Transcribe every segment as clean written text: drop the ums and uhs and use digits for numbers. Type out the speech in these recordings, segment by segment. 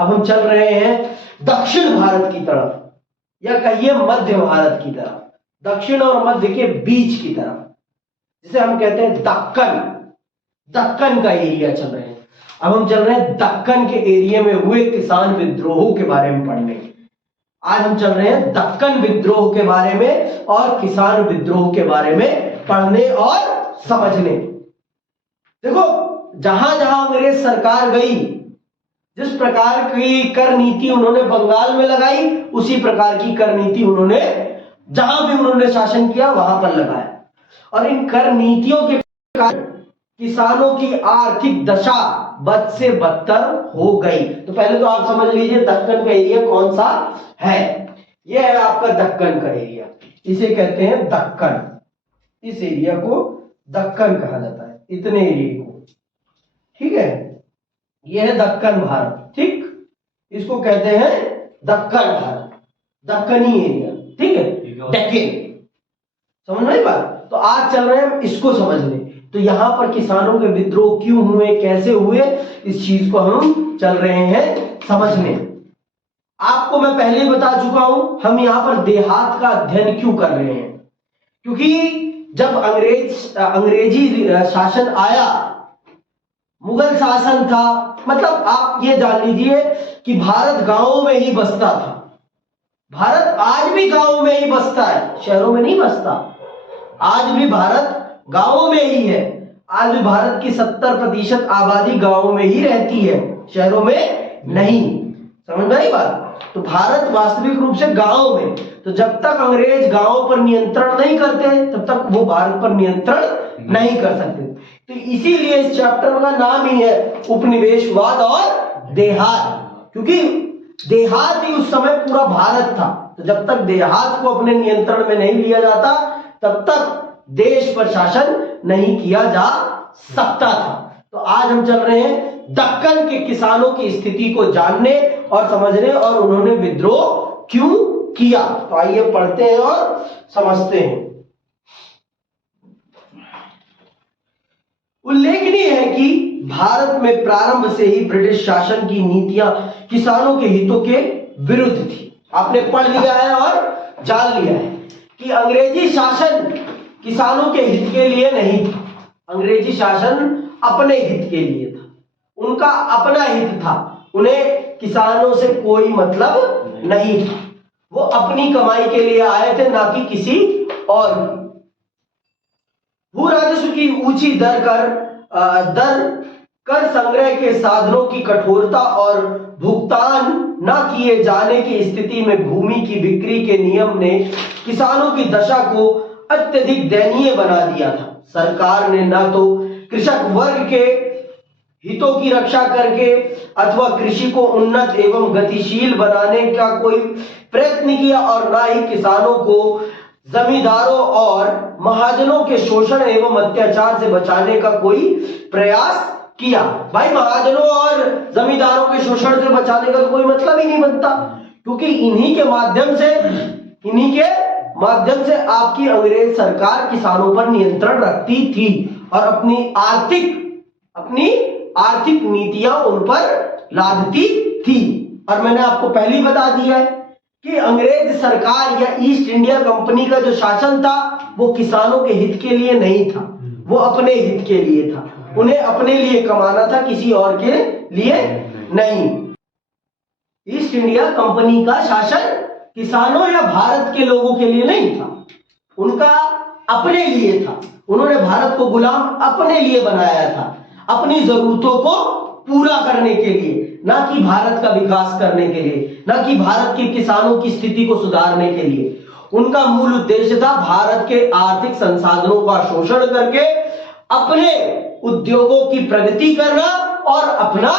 अब हम चल रहे हैं दक्षिण भारत की तरफ, या कहिए मध्य भारत की तरफ, दक्षिण और मध्य के बीच की तरफ, जिसे हम कहते हैं दक्कन। दक्कन का एरिया चल रहे हैं। अब हम चल रहे हैं दक्कन के एरिया में हुए किसान विद्रोहों के बारे में पढ़ने। आज हम चल रहे हैं दक्कन विद्रोह के बारे में और किसान विद्रोह के बारे में पढ़ने और समझने। देखो, जहां जहां अंग्रेज सरकार गई, जिस प्रकार की कर नीति उन्होंने बंगाल में लगाई, उसी प्रकार की कर नीति उन्होंने जहां भी उन्होंने शासन किया वहां पर लगाया। और इन कर नीतियों के कारण किसानों की आर्थिक दशा बद से बदतर हो गई। तो पहले तो आप समझ लीजिए दक्कन का एरिया कौन सा है। यह है आपका दक्कन का एरिया, इसे कहते हैं दक्कन। इस एरिया को दक्कन कहा जाता है, इतने एरिया को, ठीक है। यह है दक्कन भारत, ठीक, इसको कहते हैं दक्कन भारत, दक्कनी एरिया, ठीक है, डेक्कन। समझ में आई बात? तो आज चल रहे हैं हम इसको समझने। तो यहां पर किसानों के विद्रोह क्यों हुए, कैसे हुए, इस चीज को हम चल रहे हैं समझने। आपको मैं पहले बता चुका हूं, हम यहां पर देहात का अध्ययन क्यों कर रहे हैं, क्योंकि जब अंग्रेजी शासन आया, मुगल शासन था, मतलब आप ये जान लीजिए कि भारत गांवों में ही बसता था। भारत आज भी गांवों में ही बसता है, शहरों में नहीं बसता। आज भी भारत गांवों में ही है। आज भी भारत की 70% आबादी गांवों में ही रहती है, शहरों में नहीं। समझ में आई बात? तो भारत वास्तविक रूप से गांवों में। तो जब तक अंग्रेज गांवों पर नियंत्रण नहीं करते तब तक वो भारत पर नियंत्रण नहीं कर सकते। तो इसीलिए इस चैप्टर का नाम ही है उपनिवेशवाद और देहात, क्योंकि देहात ही उस समय पूरा भारत था। तो जब तक देहात को अपने नियंत्रण में नहीं लिया जाता तब तक देश पर शासन नहीं किया जा सकता था। तो आज हम चल रहे हैं दक्कन के किसानों की स्थिति को जानने और समझने, और उन्होंने विद्रोह क्यों किया। तो आइए पढ़ते हैं और समझते हैं। उल्लेखनीय है कि भारत में प्रारंभ से ही ब्रिटिश शासन की नीतियां किसानों के हितों के विरुद्ध थी। आपने पढ़ लिया है और जान लिया है कि अंग्रेजी शासन किसानों के हित के लिए नहीं था। अंग्रेजी शासन अपने हित के लिए था, उनका अपना हित था, उन्हें किसानों से कोई मतलब नहीं था। वो अपनी कमाई के लिए आए थे, ना कि किसी और। भू राजस्व की ऊंची दर कर संग्रह के साधनों की कठोरता और भुगतान न किए जाने की स्थिति में भूमि की बिक्री के नियम ने किसानों की दशा को अत्यधिक दयनीय बना दिया था। सरकार ने न तो कृषक वर्ग के हितों की रक्षा करके अथवा कृषि को उन्नत एवं गतिशील बनाने का कोई प्रयत्न किया, और न ही किसानों को जमींदारों और महाजनों के शोषण एवं अत्याचार से बचाने का कोई प्रयास किया। भाई, महाजनों और जमींदारों के शोषण से बचाने का कोई मतलब ही नहीं बनता, क्योंकि इन्हीं के माध्यम से आपकी अंग्रेज सरकार किसानों पर नियंत्रण रखती थी और अपनी आर्थिक नीतियां उन पर लादती थी। और मैंने आपको पहले ही बता दिया है कि अंग्रेज सरकार या ईस्ट इंडिया कंपनी का जो शासन था वो किसानों के हित के लिए नहीं था, वो अपने हित के लिए था। उन्हें अपने लिए कमाना था, किसी और के लिए नहीं। ईस्ट इंडिया कंपनी का शासन किसानों या भारत के लोगों के लिए नहीं था, उनका अपने लिए था। उन्होंने भारत को गुलाम अपने लिए बनाया था, अपनी जरूरतों को पूरा करने के लिए, ना कि भारत का विकास करने के लिए, ना कि भारत के किसानों की स्थिति को सुधारने के लिए। उनका मूल उद्देश्य था भारत के आर्थिक संसाधनों का शोषण करके अपने उद्योगों की प्रगति करना और अपना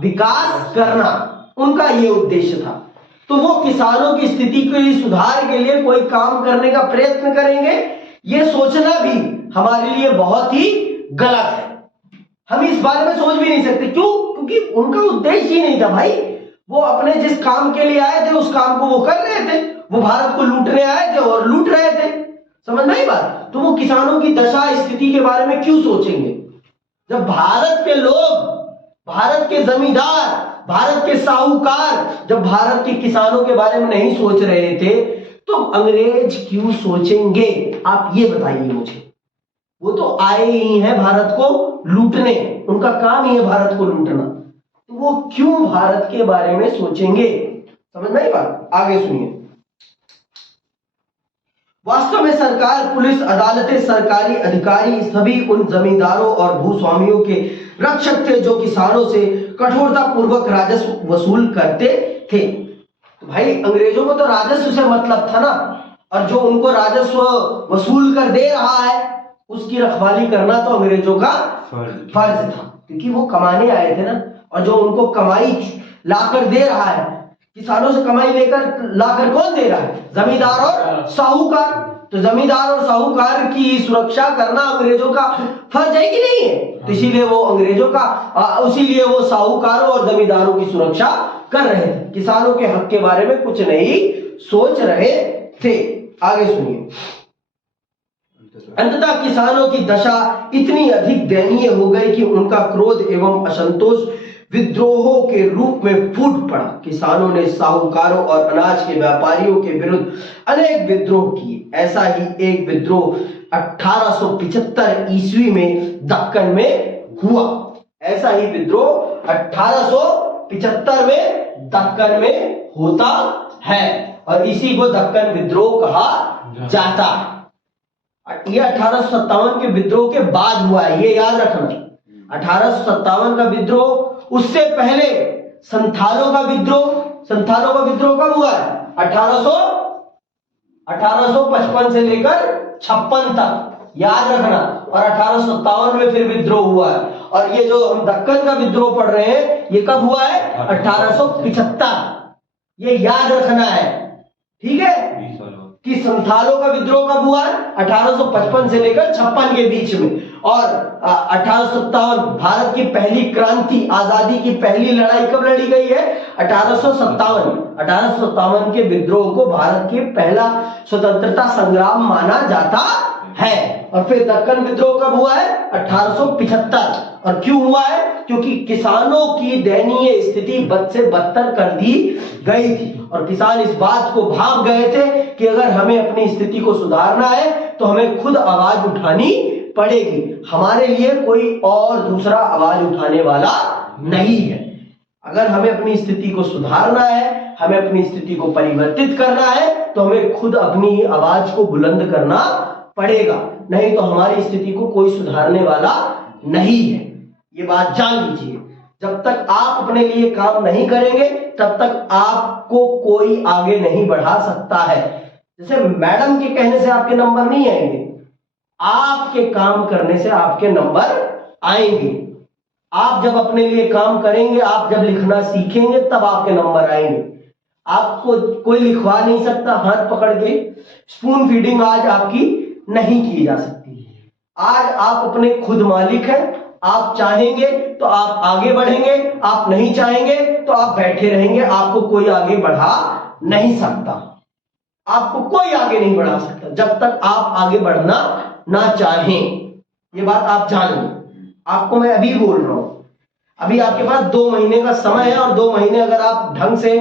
विकास करना, उनका यह उद्देश्य था। तो वो किसानों की स्थिति के सुधार के लिए कोई काम करने का प्रयत्न करेंगे, ये सोचना भी हमारे लिए बहुत ही गलत है। हम इस बारे में सोच भी नहीं सकते। क्यों? क्योंकि उनका उद्देश्य ही नहीं था भाई। वो अपने जिस काम के लिए आए थे उस काम को वो कर रहे थे। वो भारत को लूटने आए थे और लूट रहे थे। समझ में आई बात? तो वो किसानों की दशा स्थिति के बारे में क्यों सोचेंगे? जब भारत के लोग, भारत के जमींदार भारत के साहूकार जब भारत के किसानों के बारे में नहीं सोच रहे थे तो अंग्रेज क्यों सोचेंगे? आप ये बताइए मुझे। वो तो आए ही हैं भारत को लूटने, उनका काम ही है भारत को लूटना, तो वो क्यों भारत के बारे में सोचेंगे? समझ में आई बात? आगे सुनिए। वास्तव में सरकार, पुलिस, अदालतें, सरकारी अधिकारी सभी उन जमींदारों और भूस्वामियों के रक्षक थे जो किसानों से कठोरता पूर्वक राजस्व वसूल करते थे। तो भाई अंग्रेजों को तो राजस्व से मतलब था ना, और जो उनको राजस्व वसूल कर दे रहा है उसकी रखवाली करना तो अंग्रेजों का फर्ज था, क्योंकि वो कमाने आए थे ना। और जो उनको कमाई लाकर दे रहा है, किसानों से कमाई लेकर लाकर कौन दे रहा है? जमींदार और साहूकार। तो जमींदार और साहूकार की सुरक्षा करना अंग्रेजों का फर्ज है कि नहीं है? तो इसीलिए वो अंग्रेजों का इसीलिए वो साहूकारों और जमींदारों की सुरक्षा कर रहे थे, किसानों के हक के बारे में कुछ नहीं सोच रहे थे। आगे सुनिए। अंततः किसानों की दशा इतनी अधिक दयनीय हो गई कि उनका क्रोध एवं असंतोष विद्रोहों के रूप में फूट पड़ा। किसानों ने साहूकारों और अनाज के व्यापारियों के विरुद्ध अनेक विद्रोह किए। ऐसा ही एक विद्रोह 1875 ईस्वी में दक्कन में हुआ। ऐसा ही विद्रोह 1875 में दक्कन में होता है और इसी को दक्कन विद्रोह कहा जाता है। ये 1857 के विद्रोह के बाद हुआ है, ये याद रखना। 1857 का विद्रोह, उससे पहले संथालों का विद्रोह कब हुआ है? 1855 से लेकर 56 तक, याद रखना। और 1857 में फिर विद्रोह हुआ है। और ये जो हम दक्कन का विद्रोह पढ़ रहे हैं ये कब हुआ है? 1875। ये याद रखना है, ठीक है, कि संथालों का विद्रोह कब हुआ है? 1855 से लेकर 56 के बीच में। और 1857 भारत की पहली क्रांति, आजादी की पहली लड़ाई कब लड़ी गई है? 1857 के विद्रोह को भारत के पहला स्वतंत्रता संग्राम माना जाता है। और फिर दक्कन विद्रोह कब हुआ है? 1875। और क्यों हुआ है? क्योंकि किसानों की दयनीय स्थिति बद से बदतर कर दी गई थी और किसान इस बात को भाग गए थे कि अगर हमें अपनी स्थिति को सुधारना है तो हमें खुद आवाज उठानी पड़ेगी, हमारे लिए कोई और दूसरा आवाज उठाने वाला नहीं है। अगर हमें अपनी स्थिति को सुधारना है, हमें अपनी स्थिति को परिवर्तित करना है तो हमें खुद अपनी आवाज को बुलंद करना पड़ेगा, नहीं तो हमारी स्थिति को कोई सुधारने वाला नहीं है। ये बात जान लीजिए। जब तक आप अपने लिए काम नहीं करेंगे तब तक आपको कोई आगे नहीं बढ़ा सकता है। जैसे मैडम के कहने से आपके नंबर नहीं आएंगे, आपके काम करने से आपके नंबर आएंगे। आप जब अपने लिए काम करेंगे, आप जब लिखना सीखेंगे तब आपके नंबर आएंगे। आपको कोई लिखवा नहीं सकता हाथ पकड़ के। स्पून फीडिंग आज आपकी नहीं की जा सकती। आज आप अपने खुद मालिक हैं। आप चाहेंगे तो आप आगे बढ़ेंगे, आप नहीं चाहेंगे तो आप बैठे रहेंगे। आपको कोई आगे बढ़ा नहीं सकता, आपको कोई आगे नहीं बढ़ा सकता जब तक आप आगे बढ़ना ना चाहें। ये बात आप जान लें। आपको मैं अभी बोल रहा हूं, अभी आपके पास 2 महीने का समय है और 2 महीने अगर आप ढंग से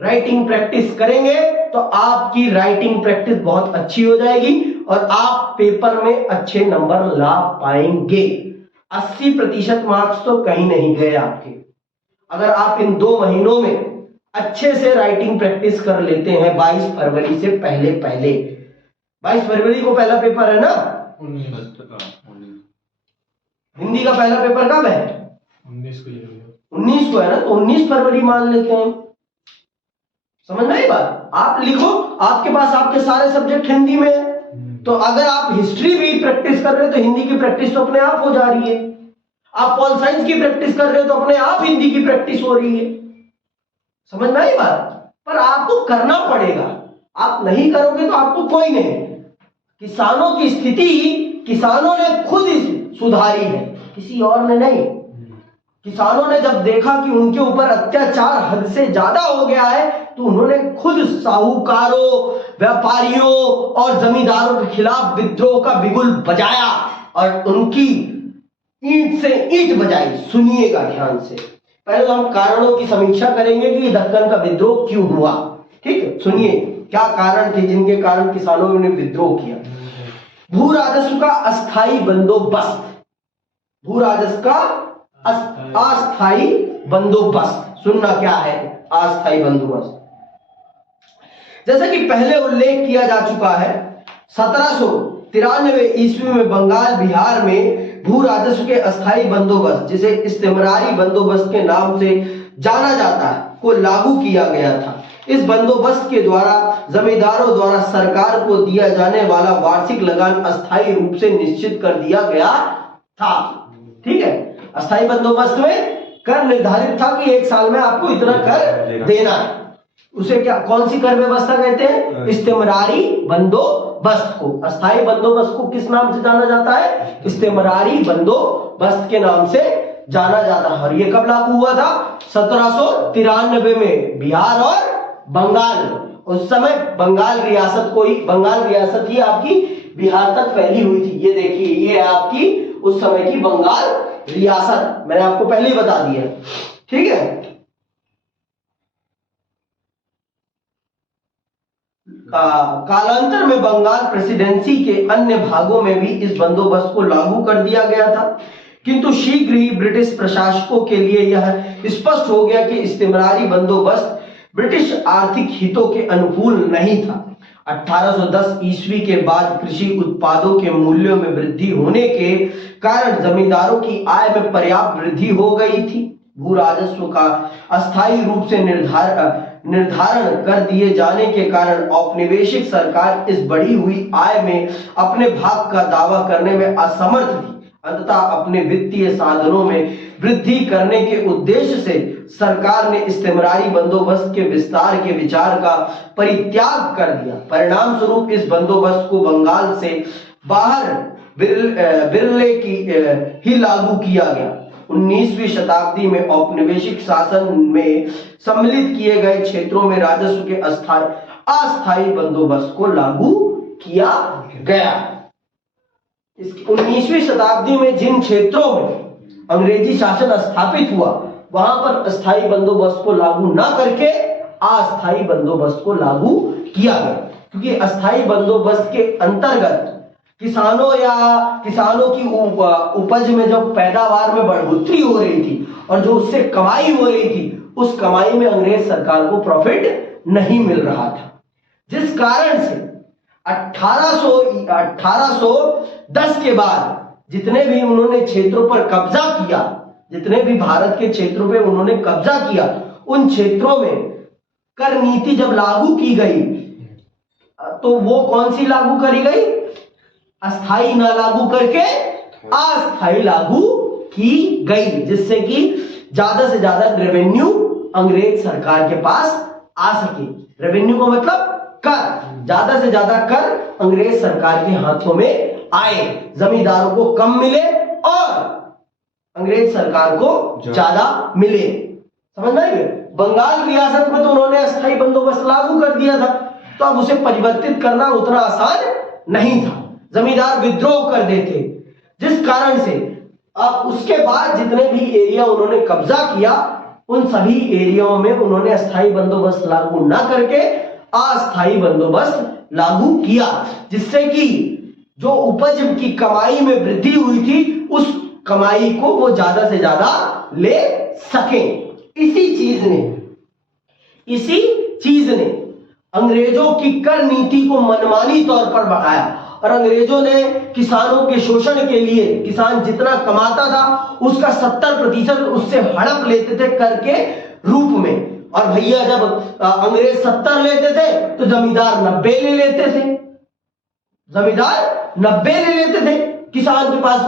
राइटिंग प्रैक्टिस करेंगे तो आपकी राइटिंग प्रैक्टिस बहुत अच्छी हो जाएगी और आप पेपर में अच्छे नंबर ला पाएंगे। 80% मार्क्स तो कहीं नहीं गए आपके। अगर आप इन 2 महीनों में अच्छे से राइटिंग प्रैक्टिस कर लेते हैं 22 फरवरी से पहले 22 फरवरी को पहला पेपर है ना? 19 हिंदी का पहला पेपर कब है? 19 को है ना, तो 19 फरवरी मान लेते हैं। समझ में आई बात? आप लिखो, आपके पास आपके सारे सब्जेक्ट हिंदी में है, तो अगर आप हिस्ट्री भी प्रैक्टिस कर रहे हो तो हिंदी की प्रैक्टिस तो अपने आप हो जा रही है। आप पॉल साइंस की प्रैक्टिस कर रहे हो तो अपने आप हिंदी की प्रैक्टिस हो रही है। समझ में आई बात? पर आपको करना पड़ेगा, आप नहीं करोगे तो आपको कोई नहीं। किसानों की स्थिति किसानों ने खुद सुधारी है, किसी और ने नहीं। किसानों ने जब देखा कि उनके ऊपर अत्याचार हद से ज्यादा हो गया है तो उन्होंने खुद साहूकारों, व्यापारियों और जमींदारों के खिलाफ विद्रोह का बिगुल बजाया और उनकी ईंट से ईंट बजाई। सुनिएगा ध्यान से। पहले तो हम कारणों की समीक्षा करेंगे कि दक्कन का विद्रोह क्यों हुआ। ठीक है, सुनिए क्या कारण थे जिनके कारण किसानों ने विद्रोह किया। भू राजस्व का अस्थायी बंदोबस्त, भू राजस्व का अस्थायी बंदोबस्त। सुनना क्या है अस्थायी बंदोबस्त। जैसा कि पहले उल्लेख किया जा चुका है, 1793 ईस्वी में बंगाल बिहार में भू राजस्व के अस्थायी बंदोबस्त, जिसे इस्तेमरारी बंदोबस्त के नाम से जाना जाता है, को लागू किया गया था। इस बंदोबस्त के द्वारा जमींदारों द्वारा सरकार को दिया जाने वाला वार्षिक लगान अस्थायी रूप से निश्चित कर दिया गया था। ठीक है, अस्थायी बंदोबस्त में कर निर्धारित था कि एक साल में आपको इतना कर देना है। उसे क्या, कौन सी कर व्यवस्था कहते हैं? इस्तेमरारी बंदोबस्त को। अस्थायी बंदोबस्त को किस नाम से जाना जाता है? इस्तेमरारी बंदोबस्त के नाम से जाना जाता है। और ये कब लागू हुआ था? 1793 में बिहार और बंगाल। उस समय बंगाल रियासत ही आपकी बिहार तक फैली हुई थी। ये देखिए, ये आपकी उस समय की बंगाल रियासत, मैंने आपको पहले ही बता दिया। ठीक है, कालांतर में बंगाल प्रेसिडेंसी के अन्य भागों में भी इस बंदोबस्त को लागू कर दिया गया था, किंतु शीघ्र ही ब्रिटिश प्रशासकों के लिए यह स्पष्ट हो गया कि इस्तेमरारी बंदोबस्त ब्रिटिश आर्थिक हितों के अनुकूल नहीं था। 1810 ईस्वी के बाद कृषि उत्पादों के मूल्यों में वृद्धि होने के कारण जमींदारों की आय में पर्याप्त वृद्धि हो गई थी। भू राजस्व का अस्थायी रूप से निर्धारण कर दिए जाने के कारण औपनिवेशिक सरकार इस बढ़ी हुई आय में अपने भाग का दावा करने में असमर्थ थी। अंततः अपने वित्तीय साधनों में वृद्धि करने के उद्देश्य से सरकार ने इस्तेमरारी बंदोबस्त के विस्तार के विचार का परित्याग कर दिया। परिणाम स्वरूप इस बंदोबस्त को बंगाल से बाहर बिरले की ही लागू किया गया। 19वीं शताब्दी में औपनिवेशिक शासन में सम्मिलित किए गए क्षेत्रों में राजस्व के अस्थायी बंदोबस्त को लागू किया गया। 19वीं शताब्दी में जिन क्षेत्रों में अंग्रेजी शासन स्थापित हुआ, वहां पर अस्थायी बंदोबस्त को लागू न करके अस्थायी बंदोबस्त को लागू किया गया, क्योंकि अस्थायी बंदोबस्त के अंतर्गत किसानों की उपज में जो पैदावार में बढ़ोतरी हो रही थी और जो उससे कमाई हो रही थी, उस कमाई में अंग्रेज सरकार को प्रॉफिट नहीं मिल रहा था, जिस कारण से 1810 के बाद जितने भी उन्होंने क्षेत्रों पर कब्जा किया, जितने भी भारत के क्षेत्रों पे उन्होंने कब्जा किया, उन क्षेत्रों में कर नीति जब लागू की गई तो वो कौन सी लागू करी गई? अस्थाई ना लागू करके अस्थाई लागू की गई, जिससे कि ज्यादा से ज्यादा रेवेन्यू अंग्रेज सरकार के पास आ सके। रेवेन्यू का मतलब कर, ज्यादा से ज्यादा कर अंग्रेज सरकार के हाथों में आए, जमींदारों को कम मिले और अंग्रेज सरकार को ज्यादा मिले। समझ में आएगा? बंगाल रियासत में तो उन्होंने अस्थायी बंदोबस्त लागू कर दिया था, तो अब उसे परिवर्तित करना उतना आसान नहीं था। जमींदार विद्रोह कर देते, जिस कारण से अब उसके बाद जितने भी एरिया उन्होंने कब्जा किया, उन सभी एरियाओं में उन्होंने अस्थायी बंदोबस्त लागू ना करके अस्थायी बंदोबस्त लागू किया, जिससे कि जो उपज की कमाई में वृद्धि हुई थी, उस कमाई को वो ज्यादा से ज्यादा ले सके। इसी चीज ने अंग्रेजों की कर नीति को मनमानी तौर पर बढ़ाया और अंग्रेजों ने किसानों के शोषण के लिए, किसान जितना कमाता था उसका 70% उससे हड़प लेते थे कर के रूप में। और भैया जब अंग्रेज 70 लेते थे तो जमींदार 90 ले लेते थे, जमींदार 90 ले लेते थे, किसान के पास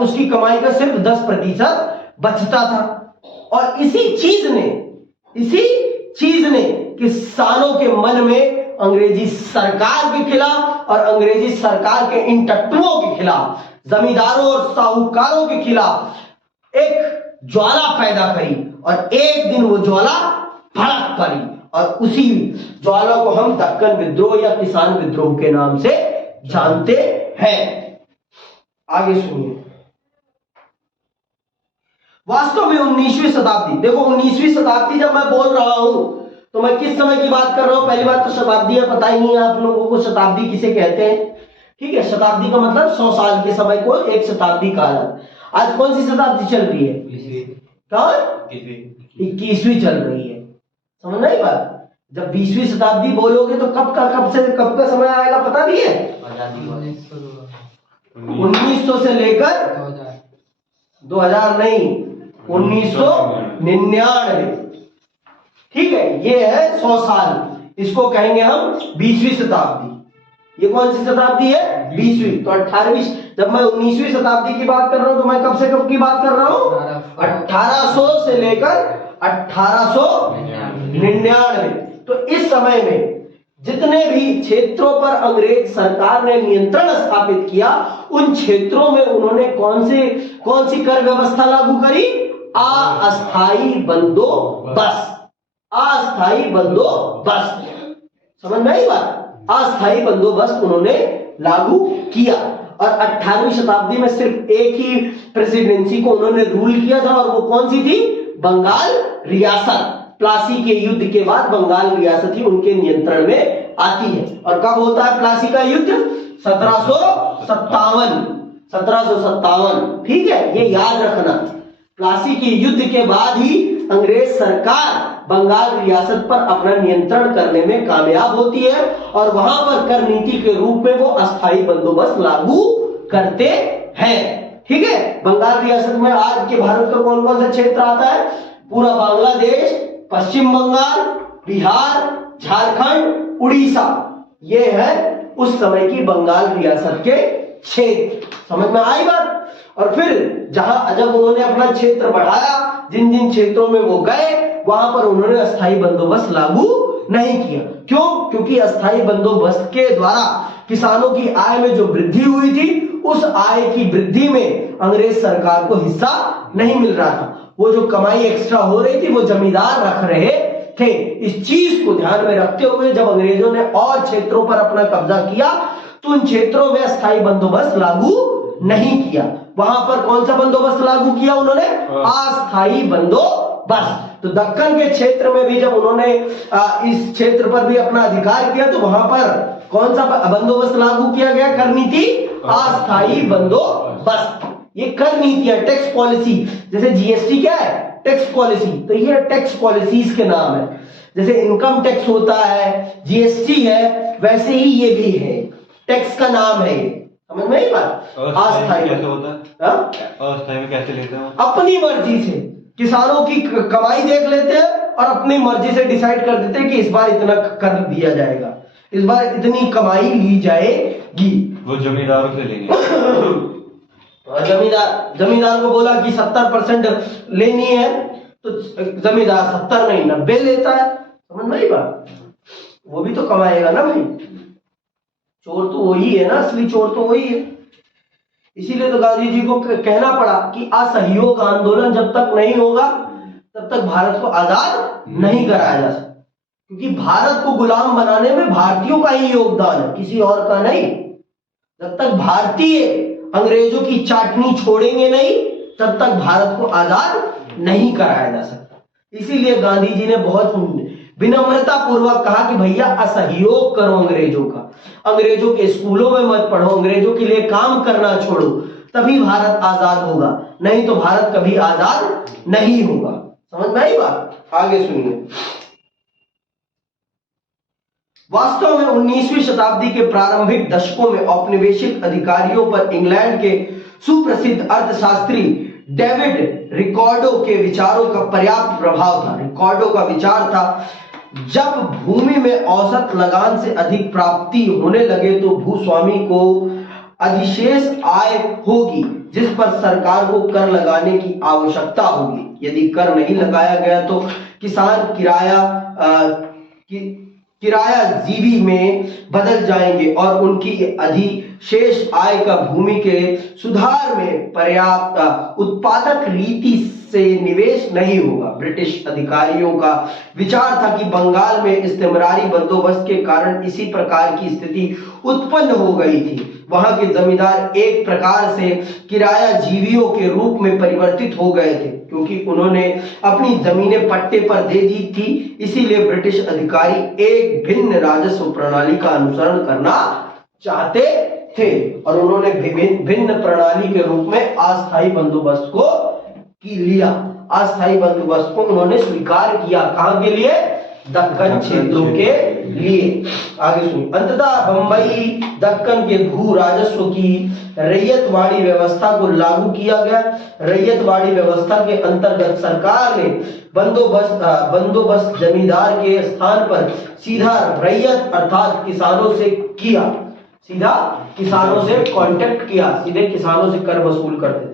उसकी कमाई का सिर्फ 10% बचता था। और इसी चीज ने किसानों के मन में अंग्रेजी सरकार के खिलाफ और अंग्रेजी सरकार के इन टट्टुओं के खिलाफ, जमींदारों और साहूकारों के खिलाफ एक ज्वाला पैदा करी और एक दिन वो ज्वाला भड़क पड़ी और उसी ज्वाला को हम दक्कन विद्रोह या किसान विद्रोह के नाम से जानते हैं। आगे सुनिए। वास्तव में 19वीं शताब्दी, देखो 19वीं शताब्दी जब मैं बोल रहा हूं तो मैं किस समय की बात कर रहा हूं? पहली बात तो शताब्दियां पता ही नहीं है आप लोगों को, शताब्दी किसे कहते हैं। ठीक है, शताब्दी का मतलब 100 साल के समय को एक शताब्दी कहा जाता है। आज कौन सी शताब्दी चल रही है? 21वीं चल रही है। समझ में आई बात? जब 20वीं शताब्दी बोलोगे तो कब का समय आएगा पता नहीं है? 1900 से लेकर 2000 नहीं, 1999। ठीक है, ये है 100 साल, इसको कहेंगे हम 20वीं शताब्दी। ये कौन सी शताब्दी है? 20वीं। तो 18वीं, जब मैं 19वीं शताब्दी की बात कर रहा हूं तो मैं कब से कब की बात कर रहा हूं? 1800 से लेकर 1899। तो इस समय में जितने भी क्षेत्रों पर अंग्रेज सरकार ने नियंत्रण स्थापित किया, उन क्षेत्रों में उन्होंने कौन सी कर व्यवस्था लागू करी? अस्थायी बंदोबस्त। अस्थायी बंदोबस्त, समझ में आई बात? अस्थायी बंदोबस्त उन्होंने लागू किया। और 18वीं शताब्दी में सिर्फ एक ही प्रेसिडेंसी को उन्होंने रूल किया था, और वो कौन सी थी? बंगाल रियासत। प्लासी के युद्ध के बाद बंगाल रियासत ही उनके नियंत्रण में आती है। और कब होता है प्लासी का युद्ध? 1757। ठीक है, ये याद रखना। प्लासी के युद्ध के बाद ही अंग्रेज सरकार बंगाल रियासत पर अपना नियंत्रण करने में कामयाब होती है, और वहां पर कर नीति के रूप में वो अस्थायी बंदोबस्त लागू करते हैं। ठीक है, बंगाल रियासत में आज के भारत का कौन कौन सा क्षेत्र आता है? पूरा बांग्लादेश, पश्चिम बंगाल, बिहार, झारखंड, उड़ीसा, ये है उस समय की बंगाल रियासत के क्षेत्र। समझ में आई बात? और फिर जब उन्होंने अपना क्षेत्र बढ़ाया, जिन जिन क्षेत्रों में वो गए वहां पर उन्होंने अस्थायी बंदोबस्त लागू नहीं किया। क्यों? क्योंकि अस्थायी बंदोबस्त के द्वारा किसानों की आय में जो वृद्धि हुई थी, उस आय की वृद्धि में अंग्रेज सरकार को हिस्सा नहीं मिल रहा था। वो जो कमाई एक्स्ट्रा हो रही थी वो जमींदार रख रहे थे। इस चीज को ध्यान में रखते हुए जब अंग्रेजों ने और क्षेत्रों पर अपना कब्जा किया तो उन क्षेत्रों में अस्थायी बंदोबस्त लागू नहीं किया। वहां पर कौन सा बंदोबस्त लागू किया उन्होंने? अस्थायी बंदोबस्त। तो दक्कन के क्षेत्र में भी जब उन्होंने इस क्षेत्र पर भी अपना अधिकार किया तो वहां पर कौन सा बंदोबस्त लागू किया गया? कर नीति, अस्थायी बंदोबस्त। ये कर नीतियां, टैक्स पॉलिसी, जैसे जीएसटी क्या है? Tax policy. तो ये टैक्स पॉलिसीज के नाम है। जैसे इनकम टैक्स होता है, जीएसटी है, वैसे ही ये भी है, टैक्स का नाम है ये। समझ में आई बात? अस्थायी कैसे होता है? अस्थायी में कैसे लेते हैं? अपनी मर्जी से किसानों की कमाई देख लेते हैं और अपनी मर्जी से डिसाइड कर देते हैं कि इस बार इतना कर दिया जाएगा, इस बार इतनी कमाई ली जाएगी। वो जमींदारों से लेंगे। जमींदार को बोला कि 70% लेनी है तो जमींदार 70 नहीं 90 लेता है। समझ में आई बात? वो भी तो कमाएगा ना भाई। चोर तो वही है ना, असली चोर तो वही है। इसीलिए तो गांधी जी को कहना पड़ा कि असहयोग आंदोलन जब तक नहीं होगा तब तक भारत को आजाद नहीं कराया जा सकता, क्योंकि भारत को गुलाम बनाने में भारतीयों का ही योगदान है, किसी और का नहीं। जब तक भारतीय अंग्रेजों की चाटनी छोड़ेंगे नहीं तब तक भारत को आजाद नहीं कराया जा सकता। इसीलिए गांधी जी ने बहुत विनम्रता पूर्वक कहा कि भैया असहयोग करो अंग्रेजों का, अंग्रेजों के स्कूलों में मत पढ़ो, अंग्रेजों के लिए काम करना छोड़ो, तभी भारत आजाद होगा, नहीं तो भारत कभी आजाद नहीं होगा। समझ में आई बात? आगे सुनिए। वास्तव में 19वीं शताब्दी के प्रारंभिक दशकों में औपनिवेशिक अधिकारियों पर इंग्लैंड के सुप्रसिद्ध अर्थशास्त्री डेविड रिकार्डो के विचारों का पर्याप्त प्रभाव था। रिकार्डो का विचार था, जब भूमि में औसत लगान से अधिक प्राप्ति होने लगे तो भूस्वामी को अधिशेष आय होगी जिस पर सरकार को कर लगाने की आवश्यकता होगी। यदि कर नहीं लगाया गया तो किसान किराया जीवी में बदल जाएंगे और उनकी अधिशेष आय का भूमि के सुधार में पर्याप्त उत्पादक रीति से निवेश नहीं होगा। ब्रिटिश अधिकारियों का विचार था कि बंगाल में इस्तेमरारी बंदोबस्त के कारण इसी प्रकार की स्थिति उत्पन्न हो गई थी। वहां के जमींदार एक प्रकार से किराया जीवियों के रूप में परिवर्तित हो गए थे, क्योंकि उन्होंने अपनी जमीनें पट्टे पर दे दी थी। इसीलिए ब्रिटिश अधिकारी एक भिन्न राजस्व प्रणाली का अनुसरण करना चाहते थे और उन्होंने भिन्न प्रणाली के रूप में अस्थायी बंदोबस्त को लिया। अस्थायी बंदोबस्त को उन्होंने स्वीकार किया। कहां के लिए? दक्कन क्षेत्रों के लिए। आगे सुनिए। अंततः बंबई दक्कन के भू राजस्व की रैयतवाड़ी व्यवस्था को लागू किया गया। रैयतवाड़ी व्यवस्था के अंतर्गत सरकार ने बंदोबस्त जमींदार के स्थान पर सीधा रैयत अर्थात किसानों से किया। सीधा किसानों से कांटेक्ट किया, सीधे किसानों से कर वसूल करते थे।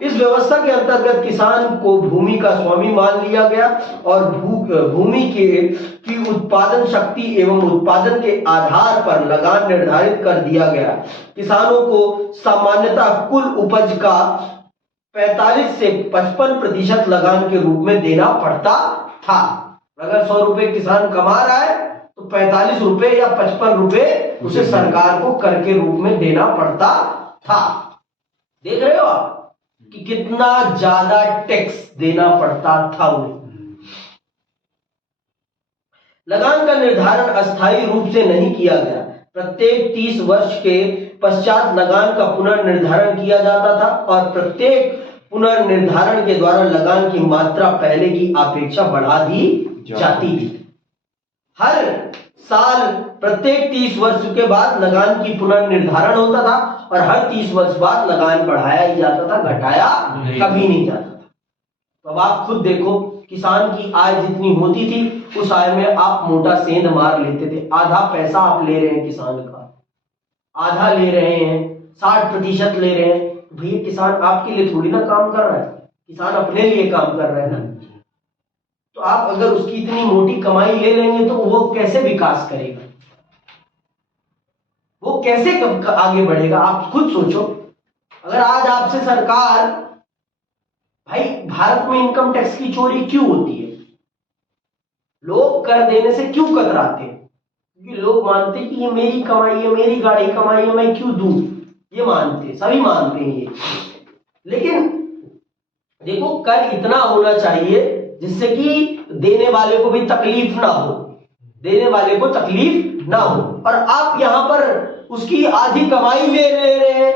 इस व्यवस्था के अंतर्गत किसान को भूमि का स्वामी मान लिया गया और भूमि की उत्पादन शक्ति एवं उत्पादन के आधार पर लगान निर्धारित कर दिया गया। किसानों को सामान्यतः कुल उपज का 45 से 55% लगान के रूप में देना पड़ता था। अगर 100 रुपए किसान कमा रहा है तो 45 रुपए या 55 रुपए उसे सरकार को कर के रूप में देना पड़ता था। देख रहे हो आप कि कितना ज्यादा टैक्स देना पड़ता था उन्हें। लगान का निर्धारण अस्थायी रूप से नहीं किया गया। प्रत्येक 30 वर्ष के पश्चात लगान का पुनर्निर्धारण किया जाता था और प्रत्येक पुनर्निर्धारण के द्वारा लगान की मात्रा पहले की अपेक्षा बढ़ा दी जाती थी। हर साल प्रत्येक 30 वर्ष के बाद लगान की पुनर्निर्धारण होता था और हर 30 वर्ष बाद लगान बढ़ाया ही जाता था, घटाया कभी नहीं जाता था। तो अब आप खुद देखो, किसान की आय जितनी होती थी उस आय में आप मोटा सेंध मार लेते थे। आधा पैसा आप ले रहे हैं किसान का, आधा ले रहे हैं, 60% ले रहे हैं। भैया किसान आपके लिए थोड़ी ना काम कर रहा है, किसान अपने लिए काम कर रहा है ना। तो आप अगर उसकी इतनी मोटी कमाई ले लेंगे तो वो कैसे विकास करेगा, वो कैसे आगे बढ़ेगा? आप खुद सोचो। अगर आज आपसे सरकार, भाई भारत में इनकम टैक्स की चोरी क्यों होती है? लोग कर देने से क्यों कतराते हैं? क्योंकि लोग मानते हैं कि ये मेरी कमाई है, मेरी गाड़ी कमाई है, मैं क्यों दूं। ये मानते, सभी मानते हैं ये। लेकिन देखो, कर इतना होना चाहिए जिससे कि देने वाले को भी तकलीफ ना हो, देने वाले को तकलीफ ना हो। और आप यहां पर उसकी आधी कमाई ले रहे हैं।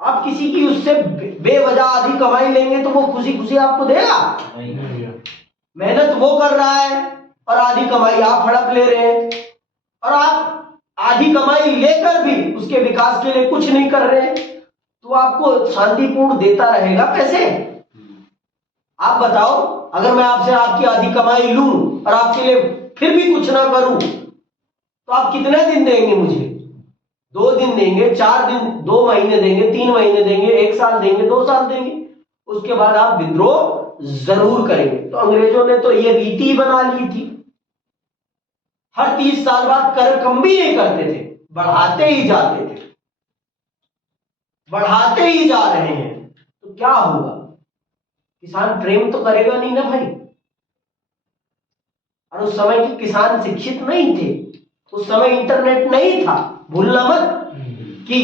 आप किसी की उससे बेवजह आधी कमाई लेंगे तो वो खुशी खुशी आपको देगा? मेहनत वो कर रहा है और आधी कमाई आप हड़प ले रहे हैं, और आप आधी कमाई लेकर भी उसके विकास के लिए कुछ नहीं कर रहे, तो आपको शांतिपूर्ण देता रहेगा पैसे? आप बताओ, अगर मैं आपसे आपकी आधी कमाई लूं और आपके लिए फिर भी कुछ ना करूं तो आप कितने दिन देंगे मुझे? 2 दिन देंगे, 4 दिन, 2 महीने देंगे, 3 महीने देंगे, 1 साल देंगे, 2 साल देंगे, उसके बाद आप विद्रोह जरूर करेंगे। तो अंग्रेजों ने तो ये रीति बना ली थी, हर 30 साल बाद कर कम भी नहीं करते थे, बढ़ाते ही जाते थे, बढ़ाते ही जा रहे हैं। तो क्या होगा? किसान प्रेम तो करेगा नहीं ना भाई। और उस समय के किसान शिक्षित नहीं थे, उस समय इंटरनेट नहीं था। भूलना मत कि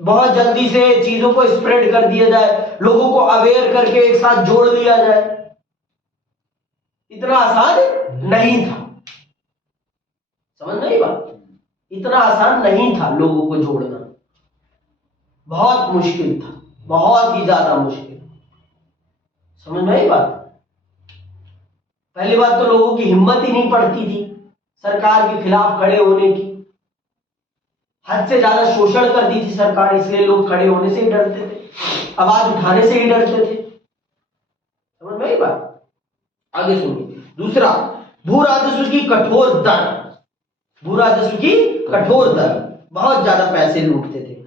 बहुत जल्दी से चीजों को स्प्रेड कर दिया जाए, लोगों को अवेयर करके एक साथ जोड़ दिया जाए, इतना आसान नहीं था। समझ नहीं बात? इतना आसान नहीं था लोगों को जोड़ना, बहुत मुश्किल था, बहुत ही ज्यादा मुश्किल। समझ में आई बात? पहली बात तो लोगों की हिम्मत ही नहीं पड़ती थी सरकार के खिलाफ खड़े होने की। हद से ज्यादा शोषण कर दी थी सरकार, इसलिए लोग खड़े होने से ही डरते थे, आवाज उठाने से ही डरते थे। समझ में आई बात? आगे सुनिए। दूसरा, भू राजस्व की कठोर दर। भू राजस्व की कठोर दर, बहुत ज्यादा पैसे लूटते थे।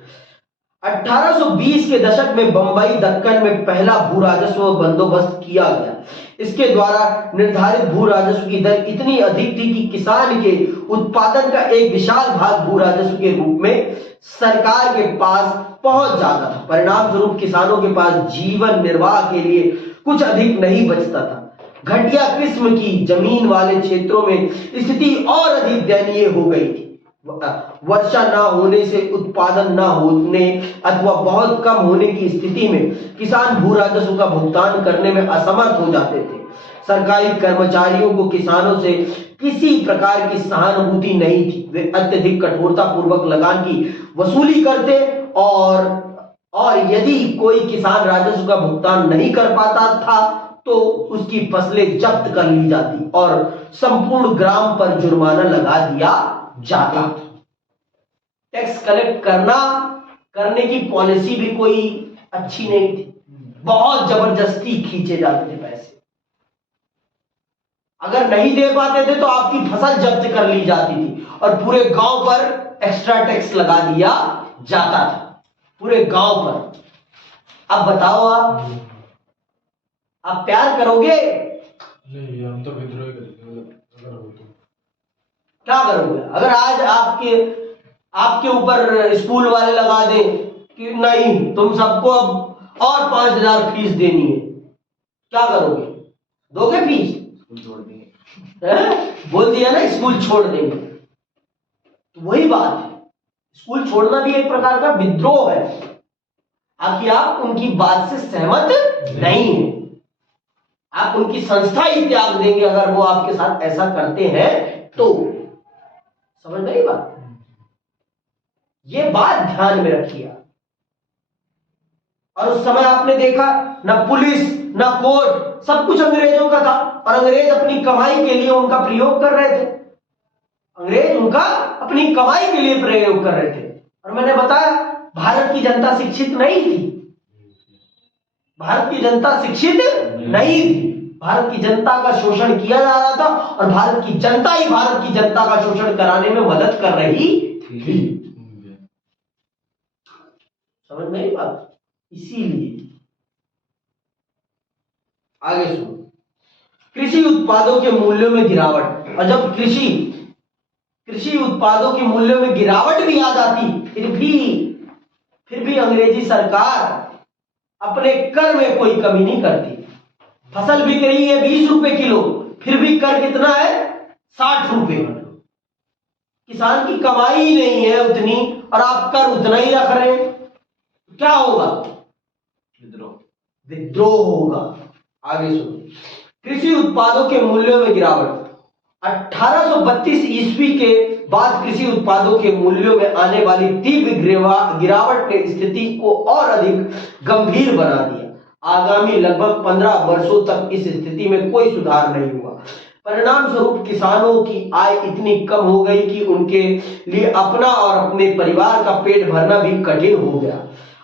1820 के दशक में बंबई दक्कन में पहला भू राजस्व बंदोबस्त किया गया। इसके द्वारा निर्धारित भू राजस्व की दर इतनी अधिक थी कि किसान के उत्पादन का एक विशाल भाग भू राजस्व के रूप में सरकार के पास पहुंच जाता था। परिणाम स्वरूप किसानों के पास जीवन निर्वाह के लिए कुछ अधिक नहीं बचता था। घटिया किस्म की जमीन वाले क्षेत्रों में स्थिति और अधिक दयनीय हो गई थी। वर्षा ना होने से उत्पादन ना होने अथवा बहुत कम होने की स्थिति में किसान भू राजस्व का भुगतान करने में असमर्थ हो जाते थे। सरकारी कर्मचारियों को किसानों से किसी प्रकार की सहानुभूति नहीं थी। वे अत्यधिक कठोरता पूर्वक लगान की वसूली करते और यदि कोई किसान राजस्व का भुगतान नहीं कर पाता था तो उसकी फसलें जब्त कर ली जाती और संपूर्ण ग्राम पर जुर्माना लगा दिया जाता। टैक्स कलेक्ट करने की पॉलिसी भी कोई अच्छी नहीं थी। बहुत जबरदस्ती खींचे जाते थे पैसे। अगर नहीं दे पाते थे तो आपकी फसल जब्त कर ली जाती थी और पूरे गांव पर एक्स्ट्रा टैक्स लगा दिया जाता था, पूरे गांव पर। अब बताओ, आप प्यार करोगे? नहीं, हम तो विद्रोह करेंगे अगर हो तो। क्या करोगे अगर आज आपके ऊपर स्कूल वाले लगा दें कि नहीं, तुम सबको अब और 5,000 फीस देनी है? क्या करोगे? दोगे फीस? छोड़ देंगे। बोल दिया ना, स्कूल छोड़ देंगे। तो वही बात है, स्कूल छोड़ना भी एक प्रकार का विद्रोह है। आखिर आप उनकी बात से सहमत नहीं है, आप उनकी संस्था ही त्याग देंगे अगर वो आपके साथ ऐसा करते हैं तो। समझ में आई बात? ये बात ध्यान में रखिए। और उस समय आपने देखा ना पुलिस ना कोर्ट, सब कुछ अंग्रेजों का था और अंग्रेज अपनी कमाई के लिए उनका प्रयोग कर रहे थे। अंग्रेज उनका अपनी कमाई के लिए प्रयोग कर रहे थे। और मैंने बताया, भारत की जनता शिक्षित नहीं थी। भारत की जनता शिक्षित नहीं थी। भारत की जनता का शोषण किया जा रहा था और भारत की जनता ही भारत की जनता का शोषण कराने में मदद कर रही थी। समझ में आई बात? इसीलिए आगे सुनो, कृषि उत्पादों के मूल्यों में गिरावट। और जब कृषि उत्पादों के मूल्यों में गिरावट भी आ जाती, फिर भी अंग्रेजी सरकार अपने कर में कोई कमी नहीं करती। फसल बिक रही है 20 रुपए किलो, फिर भी कर कितना है? 60 रुपए। किसान की कमाई ही नहीं है उतनी और आप कर उतना ही रख रहे हैं, क्या होगा? विद्रोह होगा। आगे सुनो, कृषि उत्पादों के मूल्यों में गिरावट। 1832 ईस्वी के बाद कृषि उत्पादों के मूल्यों में आने वाली तीव्र गिरावट ने स्थिति को और अधिक गंभीर बना दिया। आगामी लगभग 15 वर्षों तक इस स्थिति में कोई सुधार नहीं हुआ। परिणाम स्वरूप किसानों की आय इतनी कम हो गई कि उनके लिए अपना और अपने परिवार का पेट भरना भी कठिन हो गया।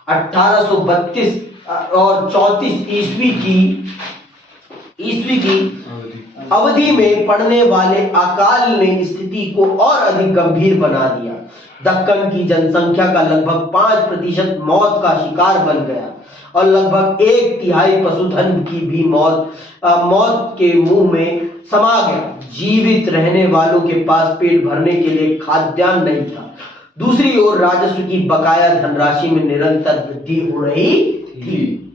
1832 और 34 ईस्वी की अवधि में पड़ने वाले अकाल ने स्थिति को और अधिक गंभीर बना दिया। दक्कन की जनसंख्या का लगभग 5% मौत का शिकार बन गया और लगभग 1/3 पशुधन की भी मौत के मुंह में समा गया। जीवित रहने वालों के पास पेट भरने के लिए खाद्यान्न नहीं था। दूसरी ओर राजस्व की बकाया धनराशि में निरंतर वृद्धि हो रही थी।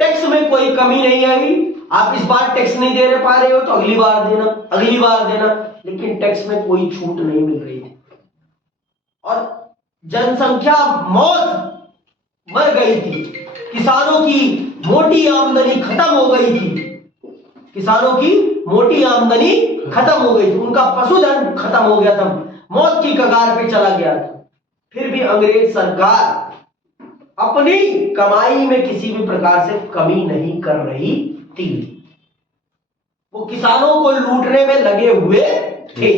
टैक्स में कोई कमी नहीं आई। आप इस बार टैक्स नहीं दे पा रहे हो तो अगली बार देना, लेकिन टैक्स में कोई छूट नहीं मिल रही थी। और जनसंख्या मर गई थी। किसानों की मोटी आमदनी खत्म हो गई थी। उनका पशुधन खत्म हो गया था, मौत की कगार पे चला गया था। फिर भी अंग्रेज सरकार अपनी कमाई में किसी भी प्रकार से कमी नहीं कर रही थी। वो किसानों को लूटने में लगे हुए थे।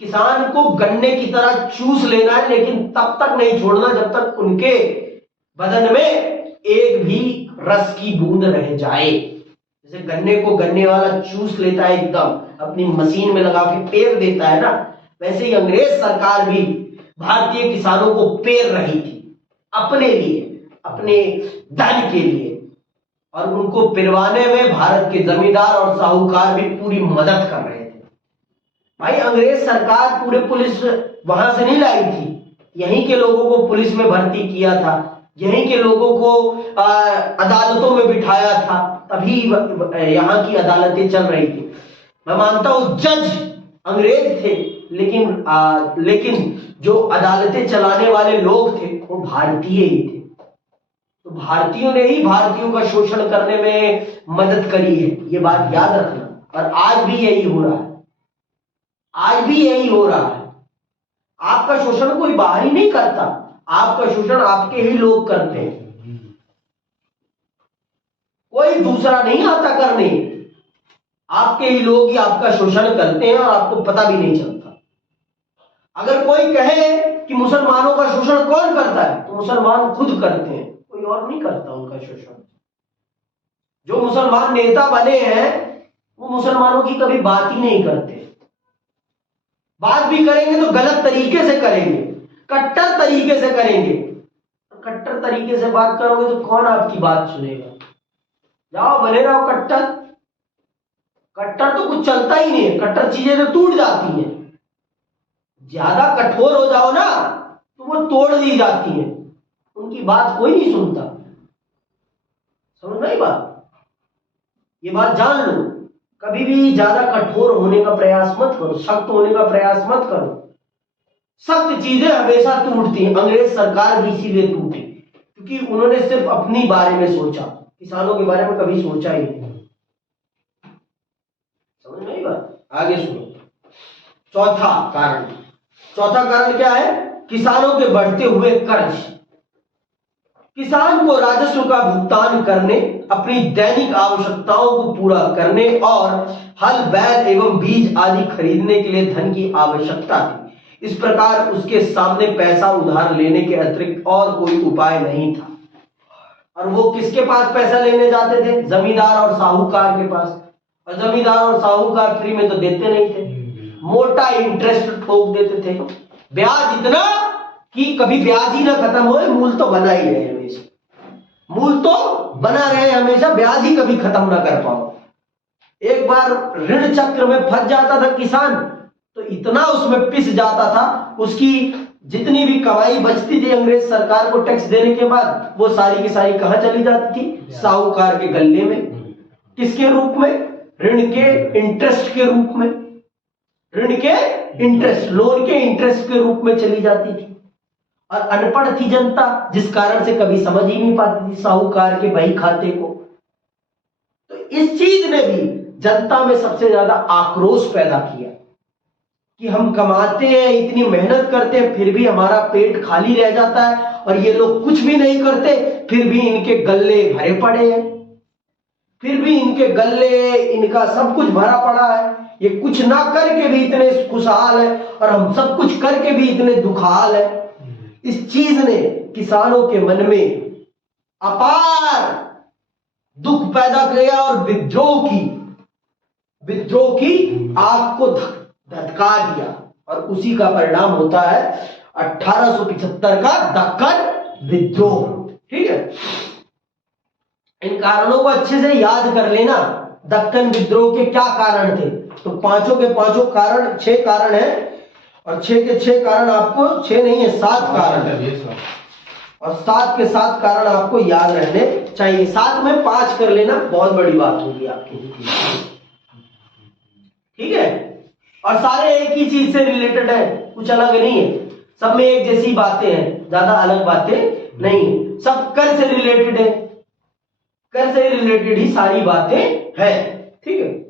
किसान को गन्ने की तरह चूस लेना है, लेकिन तब तक नहीं छोड़ना जब तक उनके बदन में एक भी रस की बूंद रह जाए। जैसे गन्ने को गन्ने वाला चूस लेता है, एकदम अपनी मशीन में लगा के पेर देता है ना, वैसे ही अंग्रेज सरकार भी भारतीय किसानों को पेर रही थी अपने लिए, अपने धन के लिए। और उनको पिरवाने में भारत के जमींदार और साहूकार भी पूरी मदद कर रहे थे। भाई, अंग्रेज सरकार पूरे पुलिस वहां से नहीं लाई थी, यहीं के लोगों को पुलिस में भर्ती किया था, यहीं के लोगों को अदालतों में बिठाया था, तभी यहाँ की अदालतें चल रही थी। मैं मानता हूं जज अंग्रेज थे, लेकिन जो अदालतें चलाने वाले लोग थे वो भारतीय ही थे। तो भारतीयों ने ही भारतीयों का शोषण करने में मदद करी है, ये बात याद रखना। और आज भी यही हो रहा है, आज भी यही हो रहा है। आपका शोषण कोई बाहरी नहीं करता, आपका शोषण आपके ही लोग करते हैं, कोई दूसरा नहीं आता करने। आपके ही लोग ही आपका शोषण करते हैं और आपको पता भी नहीं चलता। अगर कोई कहे कि मुसलमानों का शोषण कौन करता है, तो मुसलमान खुद करते हैं, कोई और नहीं करता उनका शोषण। जो मुसलमान नेता बने हैं वो मुसलमानों की कभी बात ही नहीं करते। बात भी करेंगे तो गलत तरीके से करेंगे, कट्टर तरीके से करेंगे। कट्टर तरीके से बात करोगे तो कौन आपकी बात सुनेगा? जाओ बने रहो कट्टर। कट्टर तो कुछ चलता ही नहीं है, कट्टर चीजें तो टूट जाती हैं। ज्यादा कठोर हो जाओ ना तो वो तोड़ दी जाती हैं, उनकी बात कोई नहीं सुनता। समझ में आई बात? ये बात जान लो, कभी भी ज्यादा कठोर होने का प्रयास मत करो, सख्त होने का प्रयास मत करो। सख्त चीजें हमेशा टूटती हैं। अंग्रेज सरकार भी इसीलिए टूटी क्योंकि उन्होंने सिर्फ अपनी बारे में सोचा, किसानों के बारे में कभी सोचा ही नहीं। समझ में आई बात? आगे सुनो। चौथा कारण क्या है? किसानों के बढ़ते हुए कर्ज। किसान को राजस्व का भुगतान करने, अपनी दैनिक आवश्यकताओं को पूरा करने और हल, बैल एवं बीज आदि खरीदने के लिए धन की आवश्यकता थी। इस प्रकार उसके सामने पैसा उधार लेने के अतिरिक्त और कोई उपाय नहीं था। और वो किसके पास पैसा लेने जाते थे? जमींदार और साहूकार के पास। और जमींदार और साहूकार फ्री में तो देते नहीं थे, मोटा इंटरेस्ट ठोक देते थे। ब्याज इतना कि कभी ब्याज ही ना खत्म हो, मूल तो बना ही रहे हमेशा, मूल तो बना रहे हमेशा, ब्याज ही कभी खत्म ना कर पाओ। एक बार ऋण चक्र में फंस जाता था किसान तो इतना उसमें पिस जाता था, उसकी जितनी भी कमाई बचती थी अंग्रेज सरकार को टैक्स देने के बाद, वो सारी की सारी कहां चली जाती थी? साहूकार के गल्ले में। किसके रूप में? ऋण के इंटरेस्ट के रूप में। ऋण के इंटरेस्ट, लोन के इंटरेस्ट के रूप में चली जाती थी। और अनपढ़ थी जनता, जिस कारण से कभी समझ ही नहीं पाती थी साहूकार के बही खाते को। तो इस चीज ने भी जनता में सबसे ज्यादा आक्रोश पैदा किया कि हम कमाते हैं, इतनी मेहनत करते हैं, फिर भी हमारा पेट खाली रह जाता है और ये लोग कुछ भी नहीं करते, फिर भी इनके गल्ले भरे पड़े हैं, फिर भी इनके गल्ले, इनका सब कुछ भरा पड़ा है। ये कुछ ना करके भी इतने खुशहाल है और हम सब कुछ करके भी इतने दुखहाल है। इस चीज ने किसानों के मन में अपार दुख पैदा किया और विद्रोह की आग को धधका दिया। और उसी का परिणाम होता है 1875 का दक्कन विद्रोह। ठीक है, इन कारणों को अच्छे से याद कर लेना। दक्कन विद्रोह के क्या कारण थे? तो पांचों के पांचों कारण, 6 कारण है और 6 के 6 कारण आपको, 6 नहीं है 7 कारण है और 7 के 7 कारण आपको याद रहने चाहिए। 7 में 5 कर लेना, बहुत बड़ी बात होगी आपके लिए। ठीक है, और सारे एक ही चीज से रिलेटेड है, कुछ अलग नहीं है, सब में एक जैसी बातें हैं, ज्यादा अलग बातें नहीं है। सब कर से रिलेटेड है, कर से रिलेटेड ही सारी बातें हैं। ठीक है,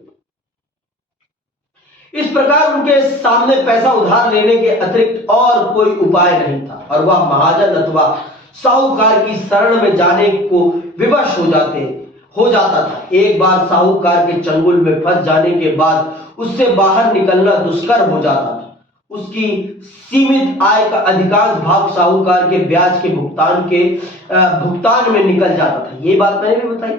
इस प्रकार उनके सामने पैसा उधार लेने के अतिरिक्त और कोई उपाय नहीं था और वह महाजन अथवा साहूकार की शरण में जाने को विवश हो जाता था। एक बार साहूकार के चंगुल में फंस जाने के बाद उससे बाहर निकलना दुष्कर हो जाता था। उसकी सीमित आय का अधिकांश भाग साहूकार के ब्याज के भुगतान में निकल जाता था। ये बात मैंने भी बताई।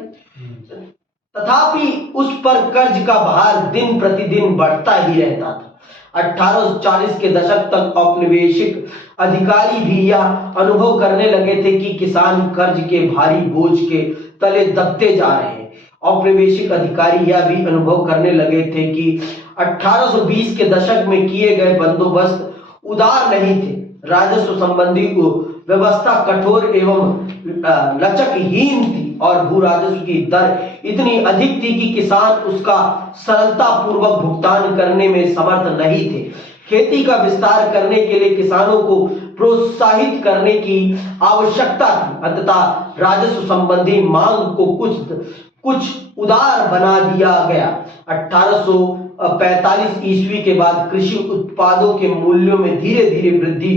तथापि उस पर कर्ज का भार दिन प्रतिदिन बढ़ता ही रहता था। 1840 के दशक तक औपनिवेशिक अधिकारी भी यह अनुभव करने लगे थे कि किसान कर्ज के भारी बोझ के तले दबते जा रहे हैं। औपनिवेशिक अधिकारी यह भी अनुभव करने लगे थे कि 1820 के दशक में किए गए बंदोबस्त उदार नहीं थे। राजस्व संबंधी व्यवस्था कठोर एवं लचकहीन थी और भू राजस्व की दर इतनी अधिक थी कि किसान उसका सरलता पूर्वक भुगतान करने में समर्थ नहीं थे। खेती का विस्तार करने के लिए किसानों को प्रोत्साहित करने की आवश्यकता थी। अंततः राजस्व संबंधी मांग को कुछ उदार बना दिया गया। 1845 ईस्वी के बाद कृषि उत्पादों के मूल्यों में धीरे धीरे वृद्धि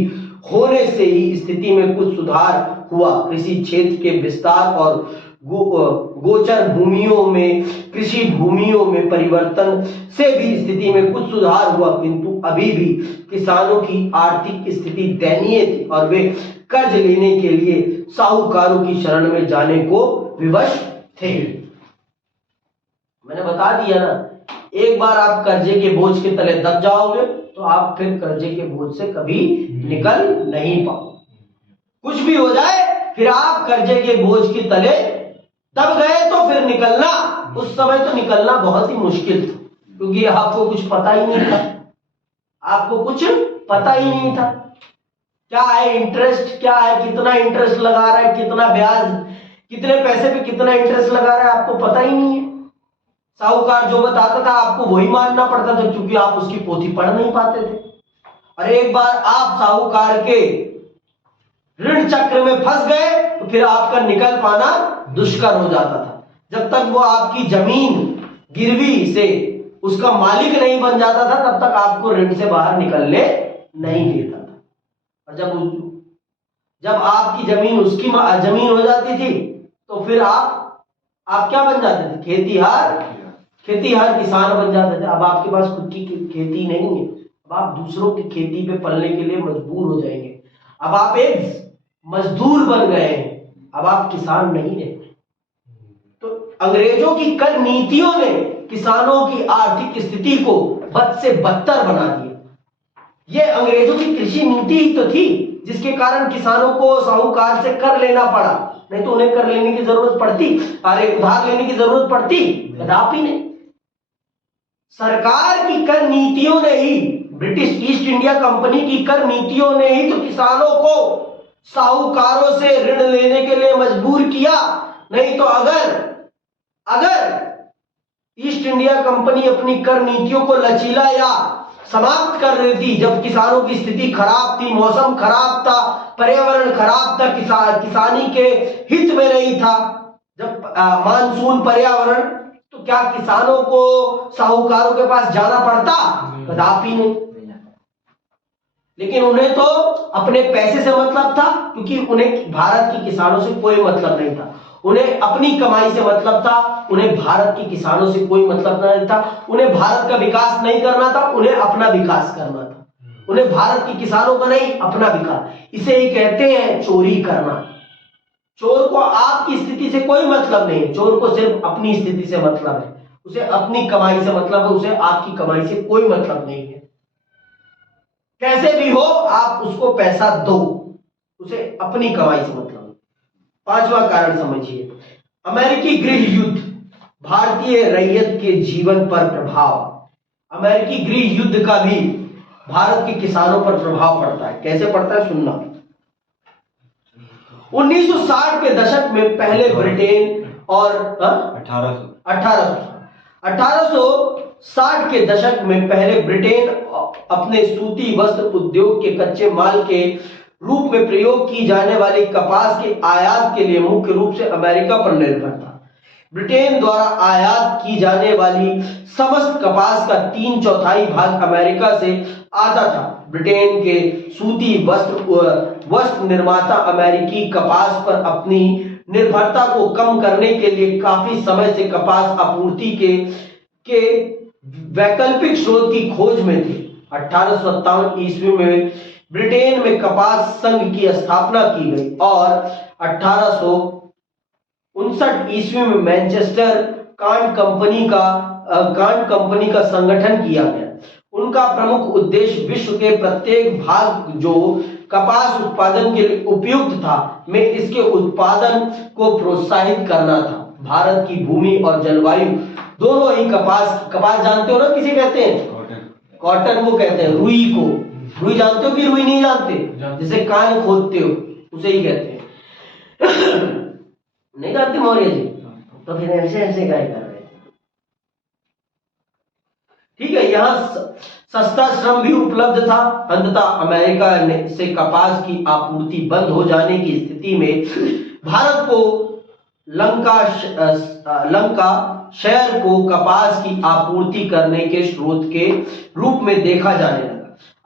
होने से ही स्थिति में कुछ सुधार हुआ। कृषि क्षेत्र के विस्तार और गोचर भूमियों में कृषि भूमियों में परिवर्तन से भी स्थिति में कुछ सुधार हुआ, किंतु अभी भी किसानों की आर्थिक स्थिति दयनीय थी और वे कर्ज लेने के लिए साहूकारों की शरण में जाने को विवश थे। मैंने बता दिया ना, एक बार आप कर्जे के बोझ के तले दब जाओगे तो आप फिर कर्जे के बोझ से कभी निकल नहीं पाओगे। कुछ भी हो जाए, फिर आप कर्जे के बोझ के तले दब गए तो फिर निकलना, उस समय तो निकलना बहुत ही मुश्किल था, क्योंकि आपको कुछ पता ही नहीं था। आपको कुछ पता ही नहीं था क्या है इंटरेस्ट, क्या है, कितना इंटरेस्ट लगा रहा है, कितना ब्याज, कितने पैसे पे कितना इंटरेस्ट लगा रहा है, आपको पता ही नहीं है। साहूकार जो बताता था आपको वही मानना पड़ता था, क्योंकि आप उसकी पोथी पढ़ नहीं पाते थे। और एक बार आप साहूकार के ऋण चक्र में फंस गए तो फिर आपका निकल पाना दुष्कर हो जाता था। जब तक वो आपकी जमीन गिरवी से उसका मालिक नहीं बन जाता था, तब तक आपको ऋण से बाहर निकलने नहीं देता था। और जब आपकी जमीन उसकी जमीन हो जाती थी तो फिर आप क्या बन जाते थे? खेतीहार किसान बन जाते थे। अब आपके पास खुद की खेती नहीं है, अब आप दूसरों की खेती पे पलने के लिए मजबूर हो जाएंगे। अब आप एक मजदूर बन गए हैं, अब आप किसान नहीं रहे। तो अंग्रेजों की कर नीतियों ने किसानों की आर्थिक स्थिति को बद से बदतर बना दिया। ये अंग्रेजों की कृषि नीति ही तो थी जिसके कारण किसानों को साहूकार से कर लेना पड़ा, नहीं तो उन्हें कर लेने की जरूरत पड़ती, अरे उधार लेने की जरूरत पड़ती कदापि नहीं। सरकार की कर नीतियों ने ही, ब्रिटिश ईस्ट इंडिया कंपनी की कर नीतियों ने ही तो किसानों को साहूकारों से ऋण लेने के लिए मजबूर किया। नहीं तो अगर ईस्ट इंडिया कंपनी अपनी कर नीतियों को लचीला या समाप्त कर रही थी, जब किसानों की स्थिति खराब थी, मौसम खराब था, पर्यावरण खराब था, किसानी के हित में नहीं था, जब मानसून पर्यावरण, तो क्या किसानों को साहूकारों के पास जाना पड़ता? कदापि नहीं। लेकिन उन्हें तो अपने पैसे से मतलब था, क्योंकि उन्हें भारत के किसानों से कोई मतलब नहीं था। उन्हें अपनी कमाई से मतलब था, उन्हें भारत के किसानों से कोई मतलब नहीं था। उन्हें भारत का विकास नहीं करना था, उन्हें अपना विकास करना था। उन्हें भारत के किसानों का नहीं, अपना विकास। इसे ही कहते हैं चोरी करना। चोर को आपकी स्थिति से कोई मतलब नहीं है, चोर को सिर्फ अपनी स्थिति से मतलब है, उसे अपनी कमाई से मतलब है, उसे आपकी कमाई से कोई मतलब नहीं है। कैसे भी हो आप उसको पैसा दो, उसे अपनी कमाई से मतलब है। पांचवा कारण समझिए, अमेरिकी गृह युद्ध, भारतीय रैयत के जीवन पर प्रभाव। अमेरिकी गृह युद्ध का भी भारत के किसानों पर प्रभाव पड़ता है। कैसे पड़ता है सुनना। 1960 के दशक में पहले ब्रिटेन और 1860 के दशक में पहले ब्रिटेन अपने सूती वस्त्र उद्योग के कच्चे माल के रूप में प्रयोग की जाने वाली कपास के आयात के लिए मुख्य रूप से अमेरिका पर निर्भर था। ब्रिटेन द्वारा आयात की जाने वाली समस्त कपास का 3/4 भाग अमेरिका से आता था। ब्रिटेन के सूती वस्त्र निर्माता अमेरिकी कपास पर अपनी निर्भरता को कम करने के लिए काफी समय से कपास आपूर्ति के वैकल्पिक स्रोत की खोज में थे। 1857 ईस्वी में ब्रिटेन में कपास संघ की स्थापना की गई और 1859 ईस्वी में मैनचेस्टर कांट कंपनी का संगठन किया गया। उनका प्रमुख उद्देश्य विश्व के प्रत्येक भाग जो कपास उत्पादन के लिए उपयुक्त था में इसके उत्पादन को प्रोत्साहित करना था। भारत की भूमि और जलवायु दोनों ही कपास जानते हो ना, किसे कहते हैं? कॉटन को कहते हैं। रुई को, रुई जानते हो कि रुई नहीं जानते? जिसे कान खोदते हो उसे ही कहते हैं। नहीं जानते मौर्य जी? तो फिर ऐसे ऐसे गाय कर रहे थे। ठीक है, यहां सस्ता श्रम भी उपलब्ध था। अंततः अमेरिका से कपास की आपूर्ति बंद हो जाने की स्थिति में भारत को लंकाशायर को कपास की आपूर्ति करने के स्रोत के रूप में देखा जाने लगा।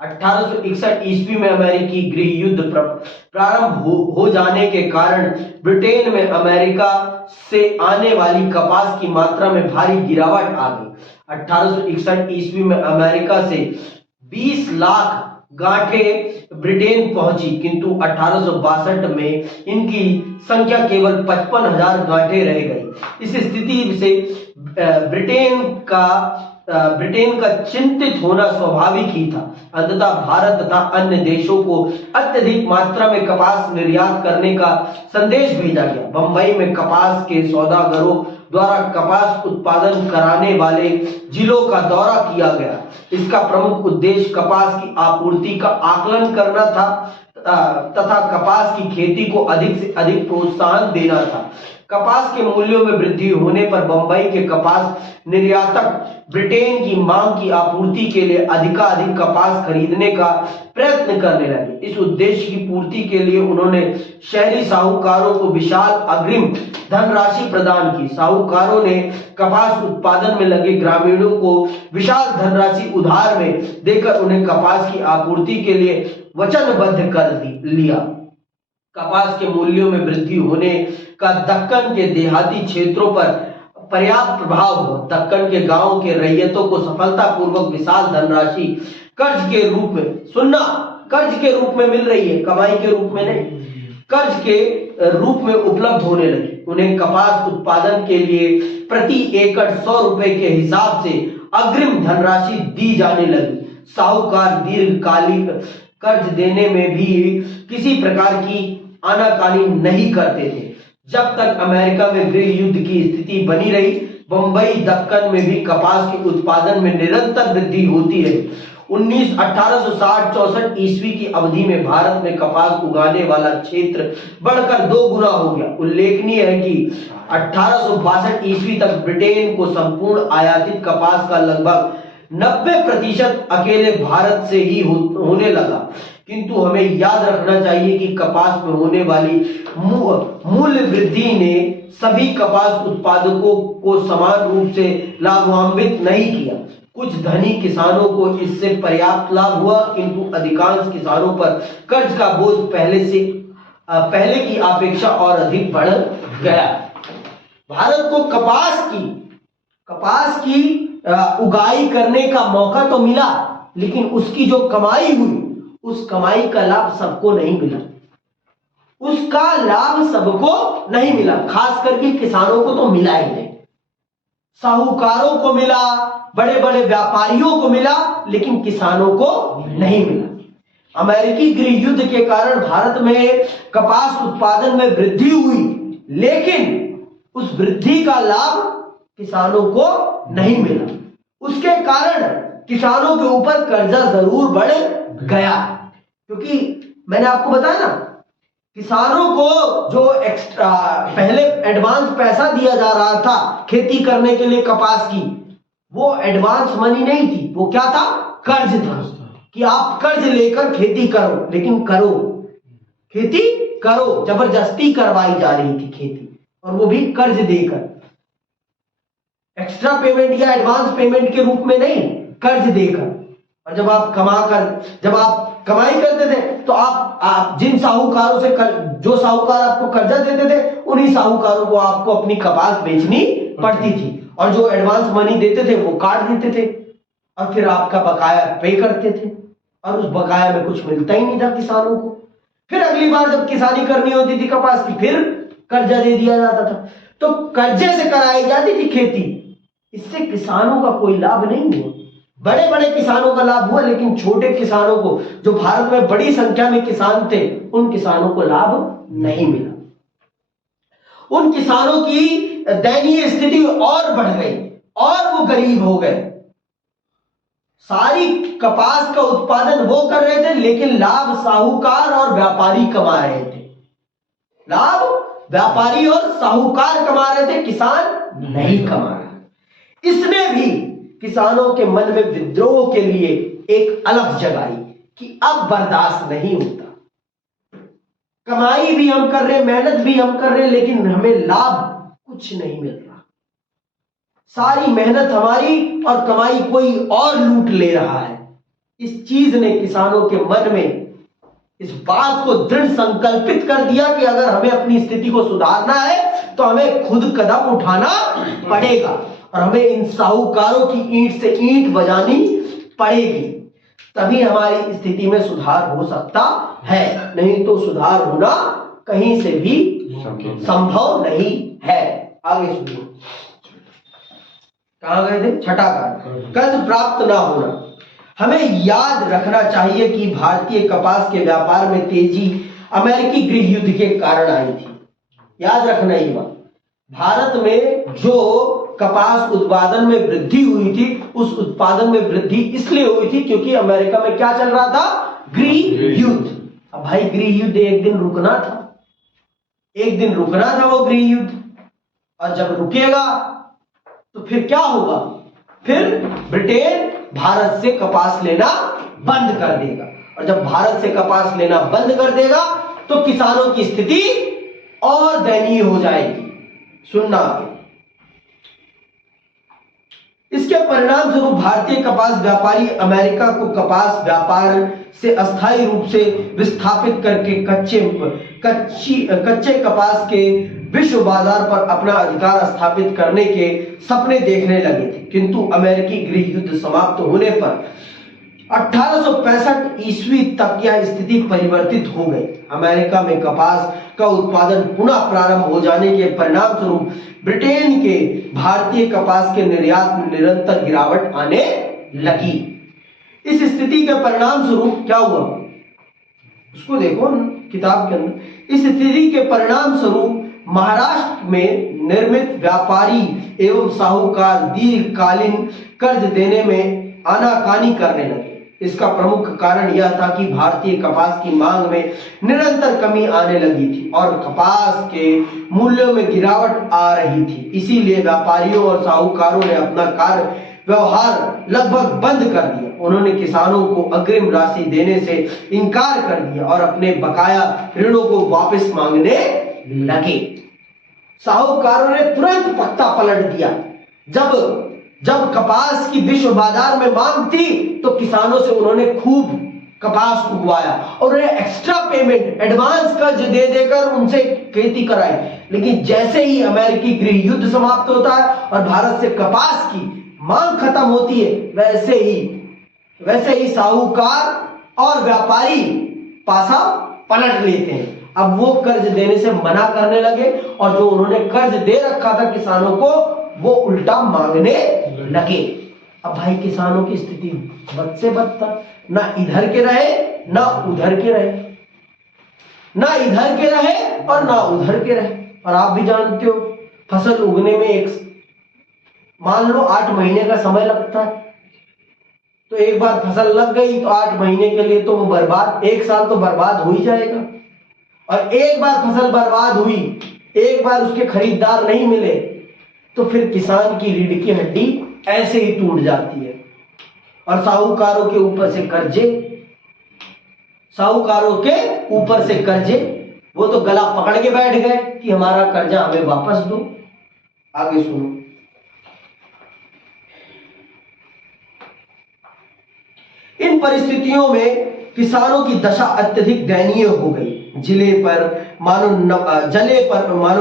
1861 ईस्वी में अमेरिकी गृह युद्ध प्रारंभ हो जाने के कारण ब्रिटेन में अमेरिका से आने वाली कपास की मात्रा में भारी गिरावट आ गई। 1861 ईस्वी में अमेरिका से 20 लाख गांठें ब्रिटेन पहुंची, किंतु 1862 में इनकी संख्या केवल 55,000 गांठें रह गई। इस स्थिति से ब्रिटेन का चिंतित होना स्वाभाविक ही था। अंततः भारत तथा अन्य देशों को अत्यधिक मात्रा में कपास निर्यात करने का संदेश भेजा गया। बंबई में कपास के सौदागरों द्वारा कपास उत्पादन कराने वाले जिलों का दौरा किया गया। इसका प्रमुख उद्देश्य कपास की आपूर्ति का आकलन करना था तथा कपास की खेती को अधिक से अधिक प्रोत्साहन देना था। कपास के मूल्यों में वृद्धि होने पर बंबई के कपास निर्यातक ब्रिटेन की मांग की आपूर्ति के लिए अधिकाधिक कपास खरीदने का प्रयत्न करने लगे। इस उद्देश्य की पूर्ति के लिए उन्होंने शहरी साहूकारों को विशाल अग्रिम धनराशि प्रदान की। साहूकारों ने कपास उत्पादन में लगे ग्रामीणों को विशाल धनराशि उधार में देकर उन्हें कपास की आपूर्ति के लिए वचनबद्ध कर लिया। कपास के मूल्यों में वृद्धि होने का दक्कन के देहाती क्षेत्रों पर पर्याप्त प्रभाव हुआ। दक्कन के गांवों के रैयतों को सफलतापूर्वक विशाल धनराशि कर्ज के रूप में मिल रही है, कमाई के रूप में नहीं, कर्ज के रूप में उपलब्ध होने लगी। उन्हें कपास उत्पादन के लिए प्रति एकड़ 100 रुपए के हिसाब से अग्रिम धनराशि दी जाने लगी। साहूकार दीर्घकालिक कर्ज देने में भी किसी प्रकार की आनाकानी नहीं करते थे। जब तक अमेरिका में गृह युद्ध की स्थिति बनी रही, बंबई दक्कन में भी कपास के उत्पादन में निरंतर वृद्धि होती रही। 1860-64 ईस्वी की अवधि में भारत में कपास उगाने वाला क्षेत्र बढ़कर 2 गुना हो गया। उल्लेखनीय है कि 1862 ईस्वी तक ब्रिटेन को संपूर्ण आयातित कपास का लगभग 90% अकेले भारत से ही होने लगा। किंतु हमें याद रखना चाहिए कि कपास में होने वाली मूल्य वृद्धि ने सभी कपास उत्पादकों को समान रूप से लाभान्वित नहीं किया। कुछ धनी किसानों को इससे पर्याप्त लाभ हुआ, किंतु अधिकांश किसानों पर कर्ज का बोझ पहले की अपेक्षा और अधिक बढ़ गया। भारत को कपास की उगाई करने का मौका तो मिला, लेकिन उसकी जो कमाई हुई, उस कमाई का लाभ सबको नहीं मिला। उसका लाभ सबको नहीं मिला, खास करके किसानों को तो मिला ही नहीं। साहूकारों को मिला, बड़े बड़े व्यापारियों को मिला, लेकिन किसानों को नहीं मिला। अमेरिकी गृह युद्ध के कारण भारत में कपास उत्पादन में वृद्धि हुई, लेकिन उस वृद्धि का लाभ किसानों को नहीं मिला। उसके कारण किसानों के ऊपर कर्जा जरूर बढ़ गया, क्योंकि मैंने आपको बताया ना, किसानों को जो एक्स्ट्रा पहले एडवांस पैसा दिया जा रहा था खेती करने के लिए कपास की, वो एडवांस मनी नहीं थी, वो क्या था? कर्ज था, कि आप कर्ज लेकर खेती करो, लेकिन खेती करो, जबरदस्ती करवाई जा रही थी खेती, और वो भी कर्ज देकर, एक्स्ट्रा पेमेंट या एडवांस पेमेंट के रूप में नहीं, कर्ज देकर। और जब आप कमाई करते थे तो आप जिन साहूकारों से जो साहूकार आपको कर्जा देते थे, उन्हीं साहूकारों को आपको अपनी कपास बेचनी पड़ती थी, और जो एडवांस मनी देते थे वो काट देते थे, और फिर आपका बकाया पे करते थे, और उस बकाया में कुछ मिलता ही नहीं था किसानों को। फिर अगली बार जब किसानी करनी होती थी कपास की, फिर कर्जा दे दिया जाता था। तो कर्जे से कराई जाती थी खेती, इससे किसानों का कोई लाभ नहीं हुआ। बड़े बड़े किसानों का लाभ हुआ, लेकिन छोटे किसानों को, जो भारत में बड़ी संख्या में किसान थे, उन किसानों को लाभ नहीं मिला। उन किसानों की दयनीय स्थिति और बढ़ गई और वो गरीब हो गए। सारी कपास का उत्पादन वो कर रहे थे, लेकिन लाभ साहूकार और व्यापारी कमा रहे थे। लाभ व्यापारी और साहूकार कमा रहे थे, किसान नहीं कमा रहे। इसने भी किसानों के मन में विद्रोह के लिए एक अलग जगाई कि अब बर्दाश्त नहीं होता। कमाई भी हम कर रहे, मेहनत भी हम कर रहे, लेकिन हमें लाभ कुछ नहीं मिल रहा। सारी मेहनत हमारी और कमाई कोई और लूट ले रहा है। इस चीज ने किसानों के मन में इस बात को दृढ़ संकल्पित कर दिया कि अगर हमें अपनी स्थिति को सुधारना है तो हमें खुद कदम उठाना पड़ेगा और हमें इन साहूकारों की ईंट से ईंट बजानी पड़ेगी, तभी हमारी स्थिति में सुधार हो सकता है। नहीं तो सुधार होना कहीं से भी संभव नहीं है। आगे सुनिए, कहां गए थे? छठा कारण, कर्ज प्राप्त ना होना। हमें याद रखना चाहिए कि भारतीय कपास के व्यापार में तेजी अमेरिकी गृह युद्ध के कारण आई थी। याद रखना ये बात। भारत में जो कपास उत्पादन में वृद्धि हुई थी, उस उत्पादन में वृद्धि इसलिए हुई थी क्योंकि अमेरिका में क्या चल रहा था? गृह युद्ध। अब भाई गृह युद्ध एक दिन रुकना था, एक दिन रुकना था वो गृह युद्ध, और जब रुकेगा तो फिर क्या होगा? फिर ब्रिटेन भारत से कपास लेना बंद कर देगा, और जब भारत से कपास लेना बंद कर देगा तो किसानों की स्थिति और दयनीय हो जाएगी। सुनना आगे। इसके परिणाम स्वरूप भारतीय कपास व्यापारी अमेरिका को कपास व्यापार से अस्थायी रूप से विस्थापित करके कच्चे कपास के विश्व बाजार पर अपना अधिकार स्थापित करने के सपने देखने लगे थे। किंतु अमेरिकी गृह युद्ध समाप्त होने पर 1865 ईस्वी तक यह स्थिति परिवर्तित हो गई। अमेरिका में कपास का उत्पादन पुनः प्रारंभ हो जाने के परिणाम स्वरूप ब्रिटेन के भारतीय कपास के निर्यात में निरंतर गिरावट आने लगी। इस स्थिति के परिणाम स्वरूप क्या हुआ? उसको देखो किताब के अंदर। इस स्थिति के परिणाम स्वरूप महाराष्ट्र में निर्मित व्यापारी एवं साहूकार दीर्घकालीन कर्ज देने में आनाकानी करने लगे। इसका प्रमुख कारण यह था कि भारतीय कपास की मांग में निरंतर कमी आने लगी थी और कपास के मूल्यों में गिरावट आ रही थी। इसीलिए व्यापारियों और साहूकारों ने अपना कार्य व्यवहार लगभग बंद कर दिया। उन्होंने किसानों को अग्रिम राशि देने से इनकार कर दिया और अपने बकाया ऋणों को वापस मांगने लगे। साहूकारों ने तुरंत पत्ता पलट दिया। जब कपास की विश्व बाजार में मांग थी तो किसानों से उन्होंने खूब कपास उगवाया और उन्हें एक्स्ट्रा पेमेंट, एडवांस कर्ज दे देकर उनसे खेती कराई। लेकिन जैसे ही अमेरिकी गृह युद्ध समाप्त होता है और भारत से कपास की मांग खत्म होती है, वैसे ही साहूकार और व्यापारी पासा पलट लेते हैं। अब वो कर्ज देने से मना करने लगे और जो उन्होंने कर्ज दे रखा था किसानों को, वो उल्टा मांगने लगे। अब भाई किसानों की स्थिति बद से बदतर, ना इधर के रहे ना उधर के रहे, ना इधर के रहे और ना उधर के रहे। और आप भी जानते हो फसल उगने में मान लो 8 महीने का समय लगता है, तो एक बार फसल लग गई तो 8 महीने के लिए तो वो बर्बाद, 1 साल तो बर्बाद हो ही जाएगा। और एक बार फसल बर्बाद हुई, एक बार उसके खरीदार नहीं मिले, तो फिर किसान की रीढ़ की हड्डी ऐसे ही टूट जाती है। और साहूकारों के ऊपर से कर्जे, वो तो गला पकड़ के बैठ गए कि हमारा कर्जा हमें वापस दो। आगे सुनो। इन परिस्थितियों में किसानों की दशा अत्यधिक दयनीय हो गई। जले पर मानो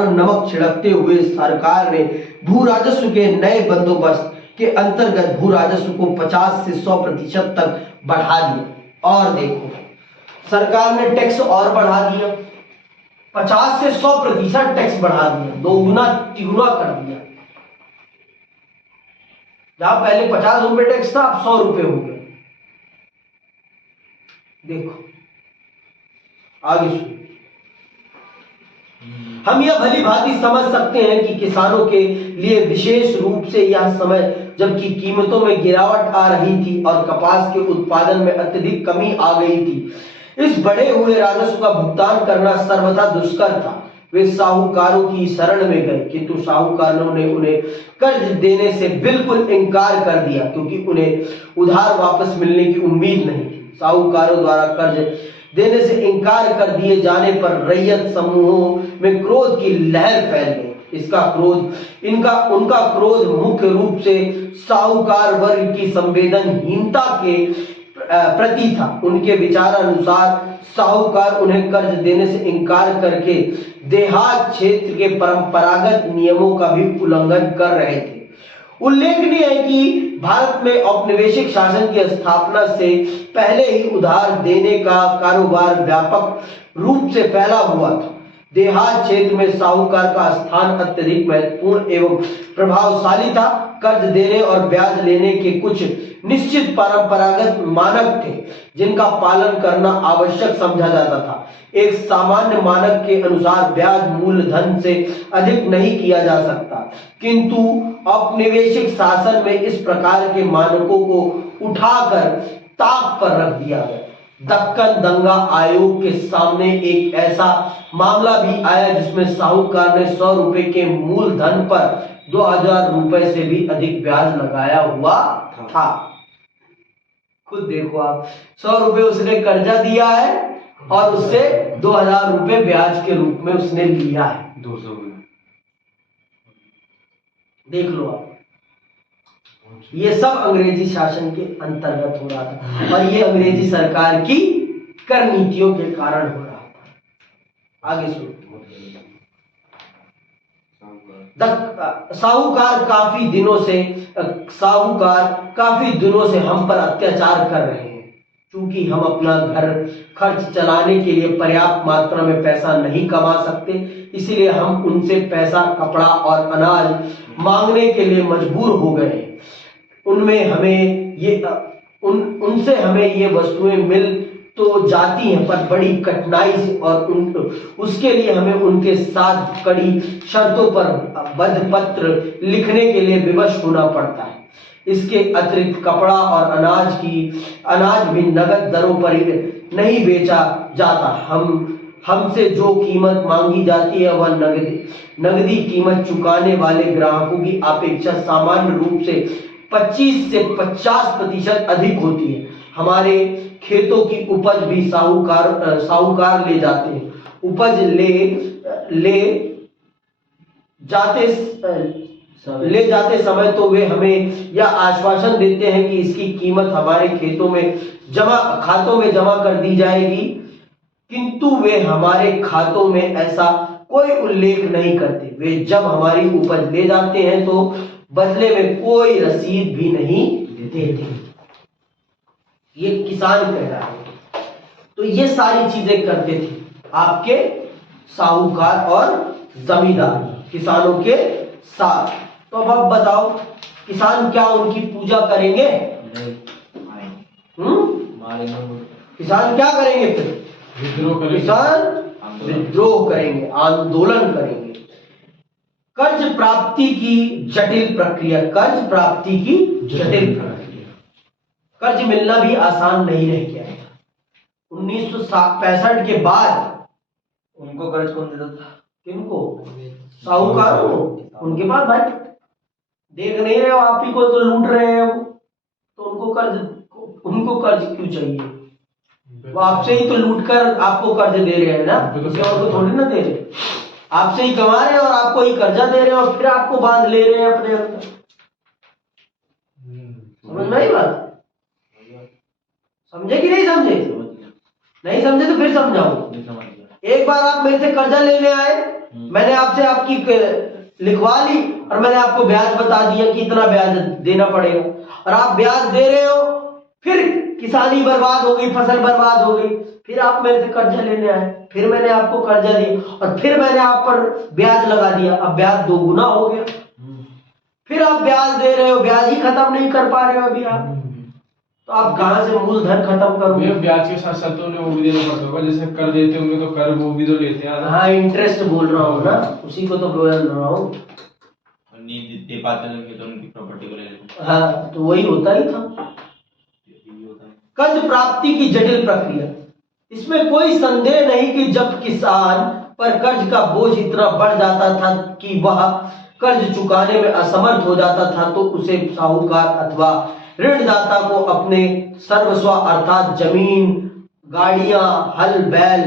नमक छिड़कते हुए सरकार ने भू राजस्व के नए बंदोबस्त के अंतर्गत भू राजस्व को 50 से 100% तक बढ़ा दिया। और देखो सरकार ने टैक्स और बढ़ा दिया, 50 से 100% टैक्स बढ़ा दिया, 2 गुना 3 गुना कर दिया। जहां पहले 50 रुपए टैक्स था, अब 100 रुपए हो गए। देखो आगे सुनो। हम यह भली भांति समझ सकते हैं कि किसानों के लिए विशेष रूप से यह समय जबकि कीमतों में गिरावट आ रही थी और कपास के उत्पादन में अत्यधिक कमी आ गई थी, इस बढ़े हुए राजस्व का भुगतान करना सर्वथा दुष्कर था। वे साहूकारों की शरण में गए, किंतु साहूकारों ने उन्हें कर्ज देने से बिल्कुल इनकार कर दिया, क्योंकि उन्हें उधार वापस मिलने की उम्मीद नहीं थी। साहूकारों द्वारा कर्ज देने से इनकार कर दिए जाने पर रैयत समूहों में क्रोध की लहर फैल गई। उनका क्रोध मुख्य रूप से साहूकार वर्ग की संवेदनहीनता के प्रति था। उनके विचारानुसार साहूकार उन्हें कर्ज देने से इनकार करके देहात क्षेत्र के परंपरागत नियमों का भी उल्लंघन कर रहे थे। उल्लेखनीय है कि भारत में औपनिवेशिक शासन की स्थापना से पहले ही उधार देने का कारोबार व्यापक रूप से फैला हुआ था। देहात क्षेत्र में साहूकार का स्थान अत्यधिक महत्वपूर्ण एवं प्रभावशाली था। कर्ज देने और ब्याज लेने के कुछ निश्चित परंपरागत मानक थे, जिनका पालन करना आवश्यक समझा जाता था। एक सामान्य मानक के अनुसार ब्याज मूलधन से अधिक नहीं किया जा सकता, किंतु औपनिवेशिक शासन में इस प्रकार के मानकों को उठाकर ताक पर रख दिया गया। दक्कन दंगा आयोग के सामने एक ऐसा मामला भी आया जिसमें साहूकार ने 100 रुपए के मूलधन पर 2000 रुपए से भी अधिक ब्याज लगाया हुआ था। खुद देखो आप, 100 रुपए उसने कर्जा दिया है और उससे 2000 रुपए ब्याज के रूप में उसने लिया है। 200 देख लो आप, ये सब अंग्रेजी शासन के अंतर्गत हो रहा था और ये अंग्रेजी सरकार की कर नीतियों के कारण हो रहा था। आगे सुनो। साहूकार काफी दिनों से हम पर अत्याचार कर रहे हैं। चूंकि हम अपना घर खर्च चलाने के लिए पर्याप्त मात्रा में पैसा नहीं कमा सकते, इसलिए हम उनसे पैसा, कपड़ा और अनाज मांगने के लिए मजबूर हो गए। उनसे हमें ये वस्तुएं मिल तो जाती हैं, पर बड़ी कठिनाई से, और उसके लिए हमें उनके साथ कड़ी शर्तों पर बद्धपत्र लिखने के लिए विवश होना पड़ता है। इसके अतिरिक्त कपड़ा और अनाज भी नगद दरों पर नहीं बेचा जाता। हमसे जो कीमत मांगी जाती है वह नगदी कीमत चुकाने वाले ग्राहकों की अपेक्षा सामान्य रूप से 25 से 50% अधिक होती है। हमारे खेतों की उपज भी साहूकार ले जाते हैं। उपज ले जाते समय तो वे हमें यह आश्वासन देते हैं कि इसकी कीमत हमारे खातों में जमा कर दी जाएगी, किंतु वे हमारे खातों में ऐसा कोई उल्लेख नहीं करते। वे जब हमारी उपज ले जाते हैं तो बदले में कोई रसीद भी नहीं देते। ये किसान कह रहा है। तो ये सारी चीजें करते थे आपके साहूकार और जमींदार किसानों के साथ। तो अब आप बताओ, किसान क्या उनकी पूजा करेंगे? किसान क्या करेंगे फिर? विद्रोह करेंगे। किसान विद्रोह करेंगे, आंदोलन करेंगे। कर्ज प्राप्ति की जटिल प्रक्रिया। कर्ज मिलना भी आसान नहीं रह गया था। 1965 के बाद उनको कर्ज कौन देता था? किनको? साहूकार को। उनके पास भाई देख नहीं रहे हो, आप ही को तो लूट रहे हैं वो, तो उनको कर्ज क्यों चाहिए? वो आपसे ही तो लूट कर आपको कर्ज दे रहे हैं ना, किसी और को थोड़ी ना दे रहे। आपसे ही कमा रहे हैं और आपको ही कर्जा दे रहे हैं और फिर आपको बांध ले रहे हैं अपने अंदर। समझ में आई बात? समझे कि नहीं समझे? नहीं समझे तो फिर समझाऊं। एक बार आप मेरे से कर्जा लेने आए, मैंने आपसे आपकी लिखवा ली और मैंने आपको ब्याज बता दिया कि इतना ब्याज देना पड़ेगा, और आप ब्याज दे रहे हो, फिर किसानी बर्बाद हो गई, फसल बर्बाद हो गई, फिर आप मेरे से कर्जा लेने आए, फिर मैंने आपको कर्जा दिया और फिर मैंने आप पर ब्याज लगा दिया। अब ब्याज 2 गुना हो गया। फिर आप ब्याज दे रहे हो, ब्याज ही खत्म नहीं कर पा रहे हो अभी आप, तो आप कहां से मूलधन खत्म करोगे? ब्याज के साथ साथ तो उन्हें वो भी देना पड़ता होगा, जैसे कर देते होंगे तो कर वो भी तो लेते हैं। हाँ, इंटरेस्ट बोल रहा हूँ ना, उसी को तो बोल रहा हूँ। नहीं दे पाते नहीं तो उनकी प्रॉपर्टी को ले लेते। हाँ, तो वही होता ही था। कर्ज प्राप्ति की जटिल प्रक्रिया। इसमें कोई संदेह नहीं कि जब किसान पर कर्ज का बोझ इतना बढ़ जाता था कि वह कर्ज चुकाने में असमर्थ हो जाता था, तो उसे साहूकार अथवा ऋणदाता को अपने सर्वस्व अर्थात जमीन, गाड़ियां, हल बैल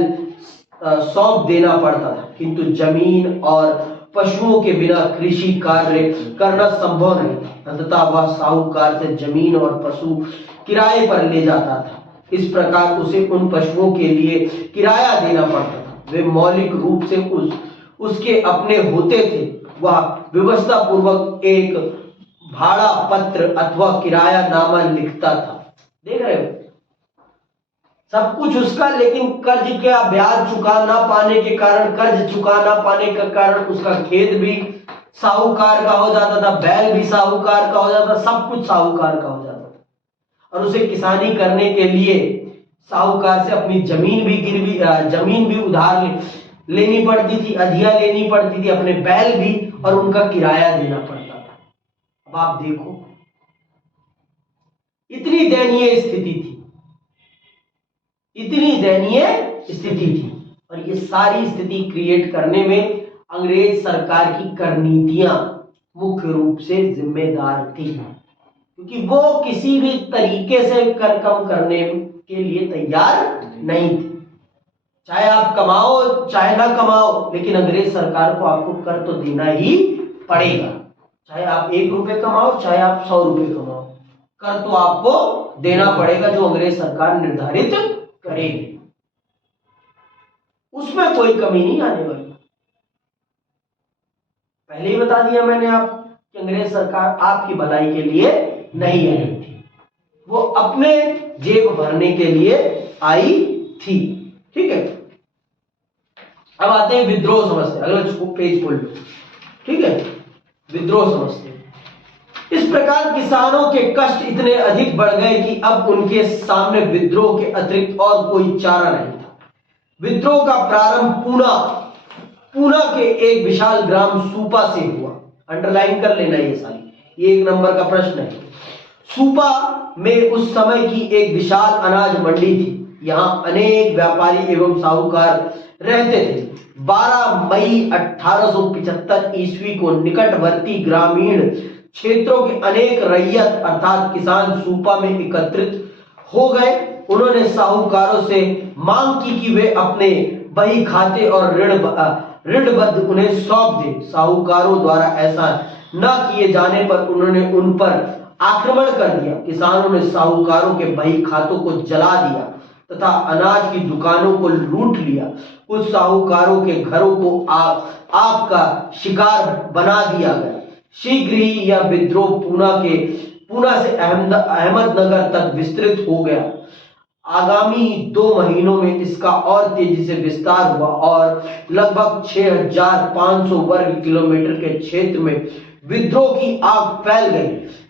सौंप देना पड़ता था। किंतु जमीन और पशुओं के बिना कृषि कार्य करना संभव नहीं था। अंततः वह साहूकार से जमीन और पशु किराए पर ले जाता था। इस प्रकार उसे उन पशुओं के लिए किराया देना पड़ता था। वे मौलिक रूप से उसके अपने होते थे। वह व्यवस्था पूर्वक एक भाड़ा पत्र अथवा किराया नामा लिखता था। देख रहे हो, सब कुछ उसका, लेकिन कर्ज का ब्याज चुका ना पाने के कारण, कर्ज चुका ना पाने के कारण उसका खेत भी साहूकार का हो जाता था, बैल भी साहूकार का हो जाता, सब कुछ साहूकार का हो जाता था। और उसे किसानी करने के लिए साहूकार से अपनी जमीन भी उधार लेनी पड़ती थी, अधिया लेनी पड़ती थी, अपने बैल भी, और उनका किराया देना पड़ता था। अब आप देखो, इतनी दयनीय स्थिति थी, इतनी दयनीय स्थिति थी। और ये सारी स्थिति क्रिएट करने में अंग्रेज सरकार की कर नीतियां मुख्य रूप से जिम्मेदार थी, क्योंकि वो किसी भी तरीके से कर कम करने के लिए तैयार नहीं थी। चाहे आप कमाओ चाहे ना कमाओ, लेकिन अंग्रेज सरकार को आपको कर तो देना ही पड़ेगा। चाहे आप 1 रुपए कमाओ चाहे आप 100 रुपए कमाओ, कर तो आपको देना पड़ेगा, जो अंग्रेज सरकार निर्धारित करेगी। उसमें कोई कमी नहीं आने वाली। पहले ही बता दिया मैंने आप कि अंग्रेज सरकार आपकी भलाई के लिए नहीं आई थी, वो अपने जेब भरने के लिए आई थी। ठीक है, अब आते हैं विद्रोह समझते हैं। अगला पेज खोल लो। ठीक है, विद्रोह समझते हैं। इस प्रकार किसानों के कष्ट इतने अधिक बढ़ गए कि अब उनके सामने विद्रोह के अतिरिक्त और कोई चारा नहीं था। विद्रोह का प्रारंभ पूना के एक विशाल ग्राम सूपा से हुआ। अंडरलाइन कर लेना ये सारी, ये 1 नंबर का प्रश्न है। सूपा में उस समय की एक विशाल अनाज मंडी थी। यहाँ अनेक व्यापारी एवं साहूकार रहते थे। 12 मई 1875 ईस्वी को निकटवर्ती ग्रामीण क्षेत्रों के अनेक रैयत अर्थात किसान सूपा में एकत्रित हो गए। उन्होंने साहूकारों से मांग की कि वे अपने बही खाते और ऋणबद्ध उन्हें सौंप दें। साहूकारों द्वारा ऐसा न किए जाने पर उन्होंने उन पर आक्रमण कर दिया। किसानों ने साहूकारों के बही खातों को जला दिया तथा अनाज की दुकानों को लूट लिया। कुछ साहूकारों के घरों को आग का शिकार बना दिया गया। शीघ्र ही यह विद्रोह पूना से अहमदनगर तक विस्तृत हो गया। आगामी 2 महीनों में इसका और तेजी से विस्तार हुआ और लगभग 6500 वर्ग किलोमीटर के क्षेत्र में विद्रोह की आग फैल गई।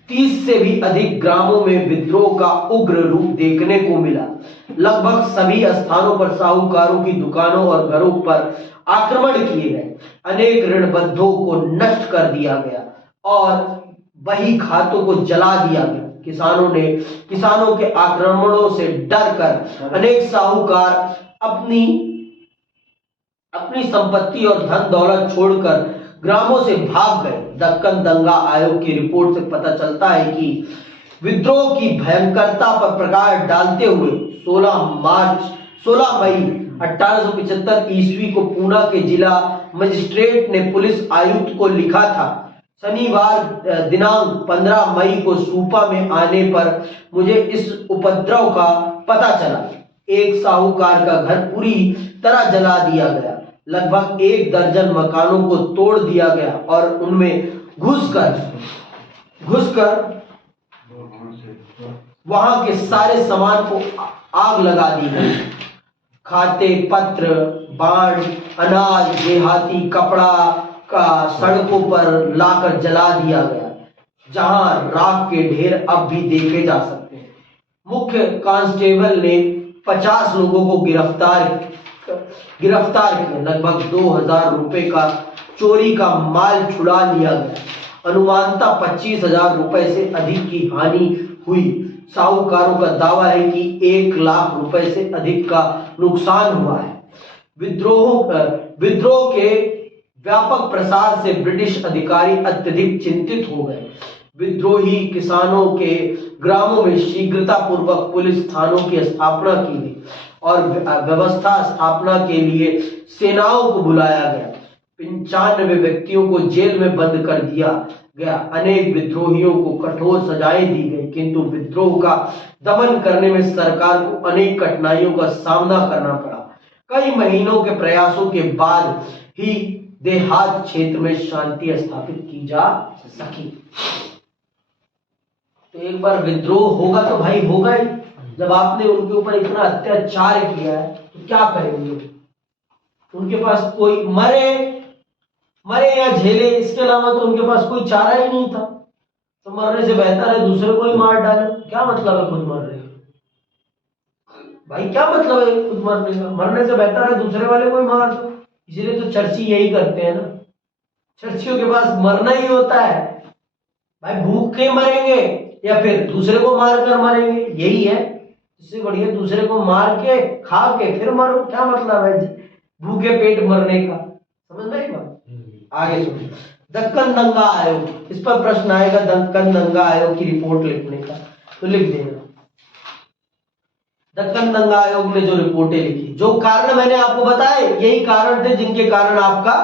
30 से भी अधिक ग्रामों में विद्रोह का उग्र रूप देखने को मिला। लगभग सभी स्थानों पर साहूकारों की दुकानों और घरों पर आक्रमण किए गए। अनेक ऋणबद्धों को नष्ट कर दिया गया और बही खातों को जला दिया गया। किसानों के आक्रमणों से डरकर अनेक साहूकार अपनी संपत्ति और धन दौलत छोड़कर ग्रामों से भाग गए। दक्कन दंगा आयोग की रिपोर्ट से पता चलता है कि विद्रोह की भयंकरता पर प्रकाश डालते हुए 16 मई 1875 ईस्वी को पूना के जिला मजिस्ट्रेट ने पुलिस आयुक्त को लिखा था, शनिवार दिनांक 15 मई को सूपा में आने पर मुझे इस उपद्रव का पता चला। एक साहूकार का घर पूरी तरह जला दिया गया। लगभग 1 दर्जन मकानों को तोड़ दिया गया और उनमें घुसकर वहां के सारे सामान को आग लगा दी गई। खाते पत्र, बाण, अनाज, देहाती कपड़ा का सड़कों पर लाकर जला दिया गया, जहां राख के ढेर अब भी देखे जा सकते हैं। मुख्य कांस्टेबल ने 50 लोगों को गिरफ्तार किया। लगभग 2000 रुपए का चोरी का माल छुड़ा लिया गया। अनुमानतः 25,000 रुपए से अधिक की हानि हुई। साहूकारों का दावा है कि 1 लाख रुपए से अधिक का नुकसान हुआ है। विद्रोह के व्यापक प्रसार से ब्रिटिश अधिकारी अत्यधिक चिंतित हो गए। विद्रोही किसानों के ग्रामों में शीघ्रता पूर्वक पुलिस थानों की स्थापना की गई और व्यवस्था स्थापना के लिए सेनाओं को बुलाया गया। 95 व्यक्तियों को जेल में बंद कर दिया गया। अनेक विद्रोहियों को कठोर सजाएं दी गई, किंतु विद्रोह का दमन करने में सरकार को अनेक कठिनाइयों का सामना करना पड़ा। कई महीनों के प्रयासों के बाद ही देहात क्षेत्र में शांति स्थापित की जा सकी। तो एक बार विद्रोह होगा तो भाई होगा ही। जब आपने उनके ऊपर इतना अत्याचार किया है तो क्या करेंगे? उनके पास कोई मरे या झेले, इसके अलावा तो उनके पास कोई चारा ही नहीं था। तो मरने से बेहतर है दूसरे को ही मार डाले। क्या मतलब है खुद मर रहे हैं भाई? क्या मतलब है खुद मरने का? मरने से बेहतर है दूसरे वाले को ही मार दो। इसीलिए तो चर्ची यही करते हैं ना, चर्चियों के पास मरना ही होता है भाई। भूख के मरेंगे या फिर दूसरे को मार कर मरेंगे, यही है। इससे बढ़िया दूसरे को मार के खा के फिर मरो। क्या मतलब है भूखे पेट मरने का? समझ में आई बात? आगे सुनिए। दक्कन दंगा आयोग, इस पर प्रश्न आएगा दक्कन दंगा आयोग की रिपोर्ट लिखने का, तो लिख देना। दक्कन दंगा आयोग ने जो रिपोर्टें लिखी, जो कारण मैंने आपको बताए, यही कारण थे जिनके कारण आपका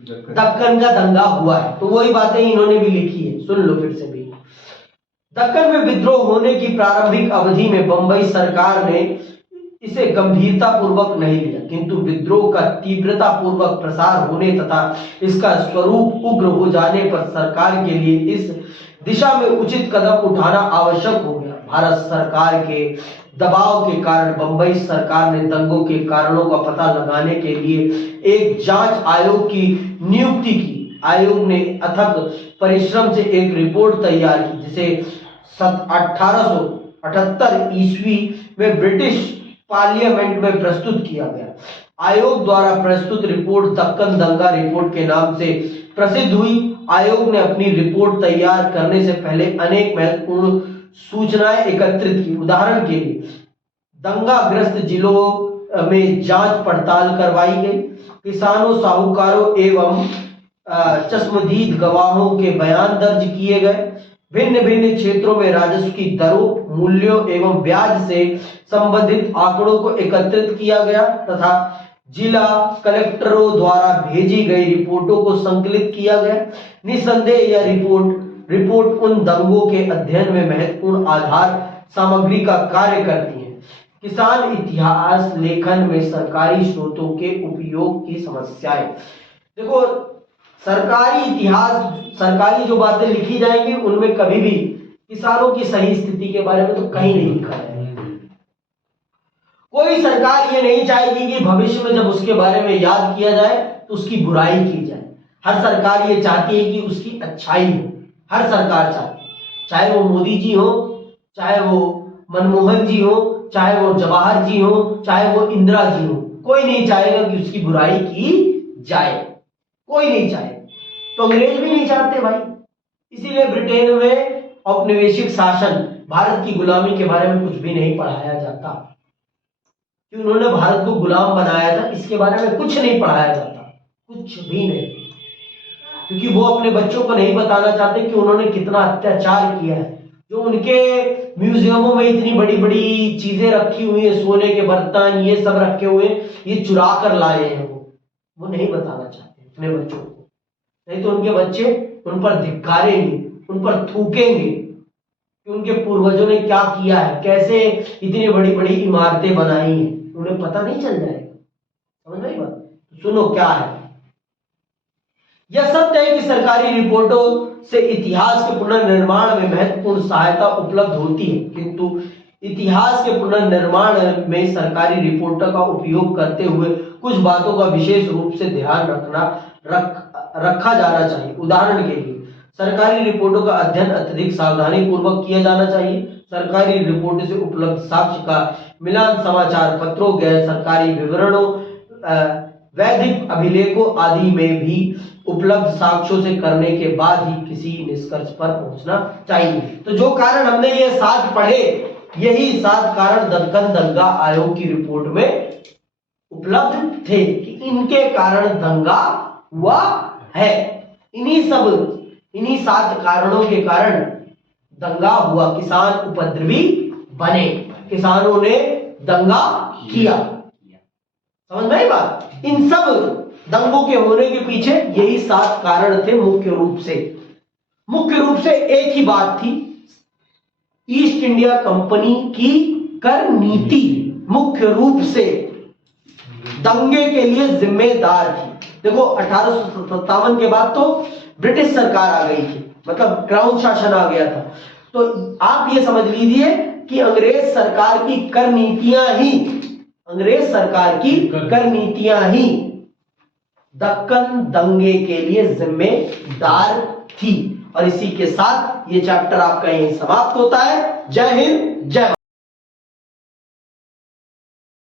दक्कन का दंगा हुआ है। तो वही बातें इन्होंने भी लिखी है, सुन लो फिर से भी। दक्कन में विद्रोह होने की प्रारंभिक अवधि में बंबई सरकार ने इसे गंभीरता पूर्वक नहीं लिया, किंतु विद्रोह का तीव्रता पूर्वक प्रसार होने तथा इसका स्वरूप उग्र हो जाने पर सरकार के लिए इस दिशा में उचित कदम उठाना आवश्यक हो गया। भारत सरकार के दबाव के कारण बंबई सरकार ने दंगों के कारणों का पता लगाने के लिए एक जांच आयोग की नियुक्ति की। आयोग ने अथक परिश्रम से एक रिपोर्ट तैयार की, जिसे 1878 ईस्वी में ब्रिटिश पार्लियामेंट में प्रस्तुत किया गया। आयोग द्वारा प्रस्तुत रिपोर्ट दक्कन दंगा रिपोर्ट के नाम से प्रसिद्ध हुई। आयोग ने अपनी रिपोर्ट तैयार करने से पहले अनेक महत्वपूर्ण सूचनाएं एकत्रित की। उदाहरण के लिए दंगाग्रस्त जिलों में जांच पड़ताल करवाई गई। किसानों, साहूकारों एवं चश्मदीद गवाहों के बयान दर्ज किए गए। भिन्न भिन्न क्षेत्रों में राजस्व की दरों, मूल्यों एवं ब्याज से संबंधित आंकड़ों को एकत्रित किया गया तथा जिला कलेक्टरों द्वारा भेजी गई रिपोर्टों को संकलित किया गया। निसंदेह यह रिपोर्ट उन दंगों के अध्ययन में महत्वपूर्ण आधार सामग्री का कार्य करती है। किसान इतिहास लेखन में सरकारी स्रोतों के उपयोग की समस्याएं। देखो, सरकारी इतिहास, सरकारी जो बातें लिखी जाएंगी उनमें कभी भी किसानों की सही स्थिति के बारे में तो कहीं नहीं लिखा है। कोई सरकार ये नहीं चाहेगी कि भविष्य में जब उसके बारे में याद किया जाए तो उसकी बुराई की जाए। हर सरकार ये चाहती है कि उसकी अच्छाई हो। हर सरकार चाहती है, चाहे वो मोदी जी हो, चाहे वो मनमोहन जी हो, चाहे वो जवाहर जी हो, चाहे वो इंदिरा जी हो। कोई नहीं चाहेगा कि उसकी बुराई की जाए, कोई नहीं चाहे। तो अंग्रेज भी नहीं चाहते भाई। इसीलिए ब्रिटेन में औपनिवेशिक शासन, भारत की गुलामी के बारे में कुछ भी नहीं पढ़ाया जाता, कि उन्होंने भारत को गुलाम बनाया था, इसके बारे में कुछ नहीं पढ़ाया जाता, कुछ भी नहीं। क्योंकि वो अपने बच्चों को नहीं बताना चाहते कि उन्होंने कितना अत्याचार किया है। जो उनके म्यूजियमों में इतनी बड़ी बड़ी चीजें रखी हुई है, सोने के बर्तन ये सब रखे हुए, ये चुरा कर लाए हैं वो नहीं बताना चाहते अपने बच्चों को। नहीं तो उनके बच्चे उन पर धिक्कारेंगे, उन पर थूकेंगे कि उनके पूर्वजों ने क्या किया है, कैसे इतनी बड़ी बड़ी इमारतें बनाई हैं, उन्हें पता नहीं चल जाएगा। समझ में आई बात? सुनो क्या है। यह सत्य है कि सरकारी रिपोर्टों से इतिहास के पुनर्निर्माण में महत्वपूर्ण सहायता उपलब्ध होती है, किंतु इतिहास के पुनर्निर्माण में सरकारी रिपोर्टों का उपयोग करते हुए कुछ बातों का विशेष रूप से ध्यान रखा जाना चाहिए। उदाहरण के लिए सरकारी रिपोर्टों का अध्ययन अत्यधिक सावधानी पूर्वक किया जाना चाहिए। सरकारी रिपोर्ट से उपलब्ध साक्ष्य का मिलान समाचार पत्रों, गैर सरकारी विवरणों, वैदिक अभिलेखों आदि में भी उपलब्ध साक्ष्यों से करने के बाद ही किसी निष्कर्ष पर पहुंचना चाहिए। तो जो कारण हमने ये 7 पढ़े, यही 7 कारण दक्कन दंगा आयोग की रिपोर्ट में उपलब्ध थे कि इनके कारण दंगा हुआ है। इन्हीं 7 कारणों के कारण दंगा हुआ, किसान उपद्रवी बने, किसानों ने दंगा किया। समझ में आई बात? इन सब दंगों के होने के पीछे यही 7 कारण थे मुख्य रूप से एक ही बात थी, ईस्ट इंडिया कंपनी की कर नीति मुख्य रूप से दंगे के लिए जिम्मेदार थी। देखो 1857 के बाद तो ब्रिटिश सरकार आ गई थी, मतलब क्राउन शासन आ गया था। तो आप ये समझ लीजिए कि अंग्रेज सरकार की कर नीतियां ही दक्कन दंगे के लिए जिम्मेदार थी। और इसी के साथ ये चैप्टर आपका यहीं समाप्त होता है। जय हिंद, जय भारत।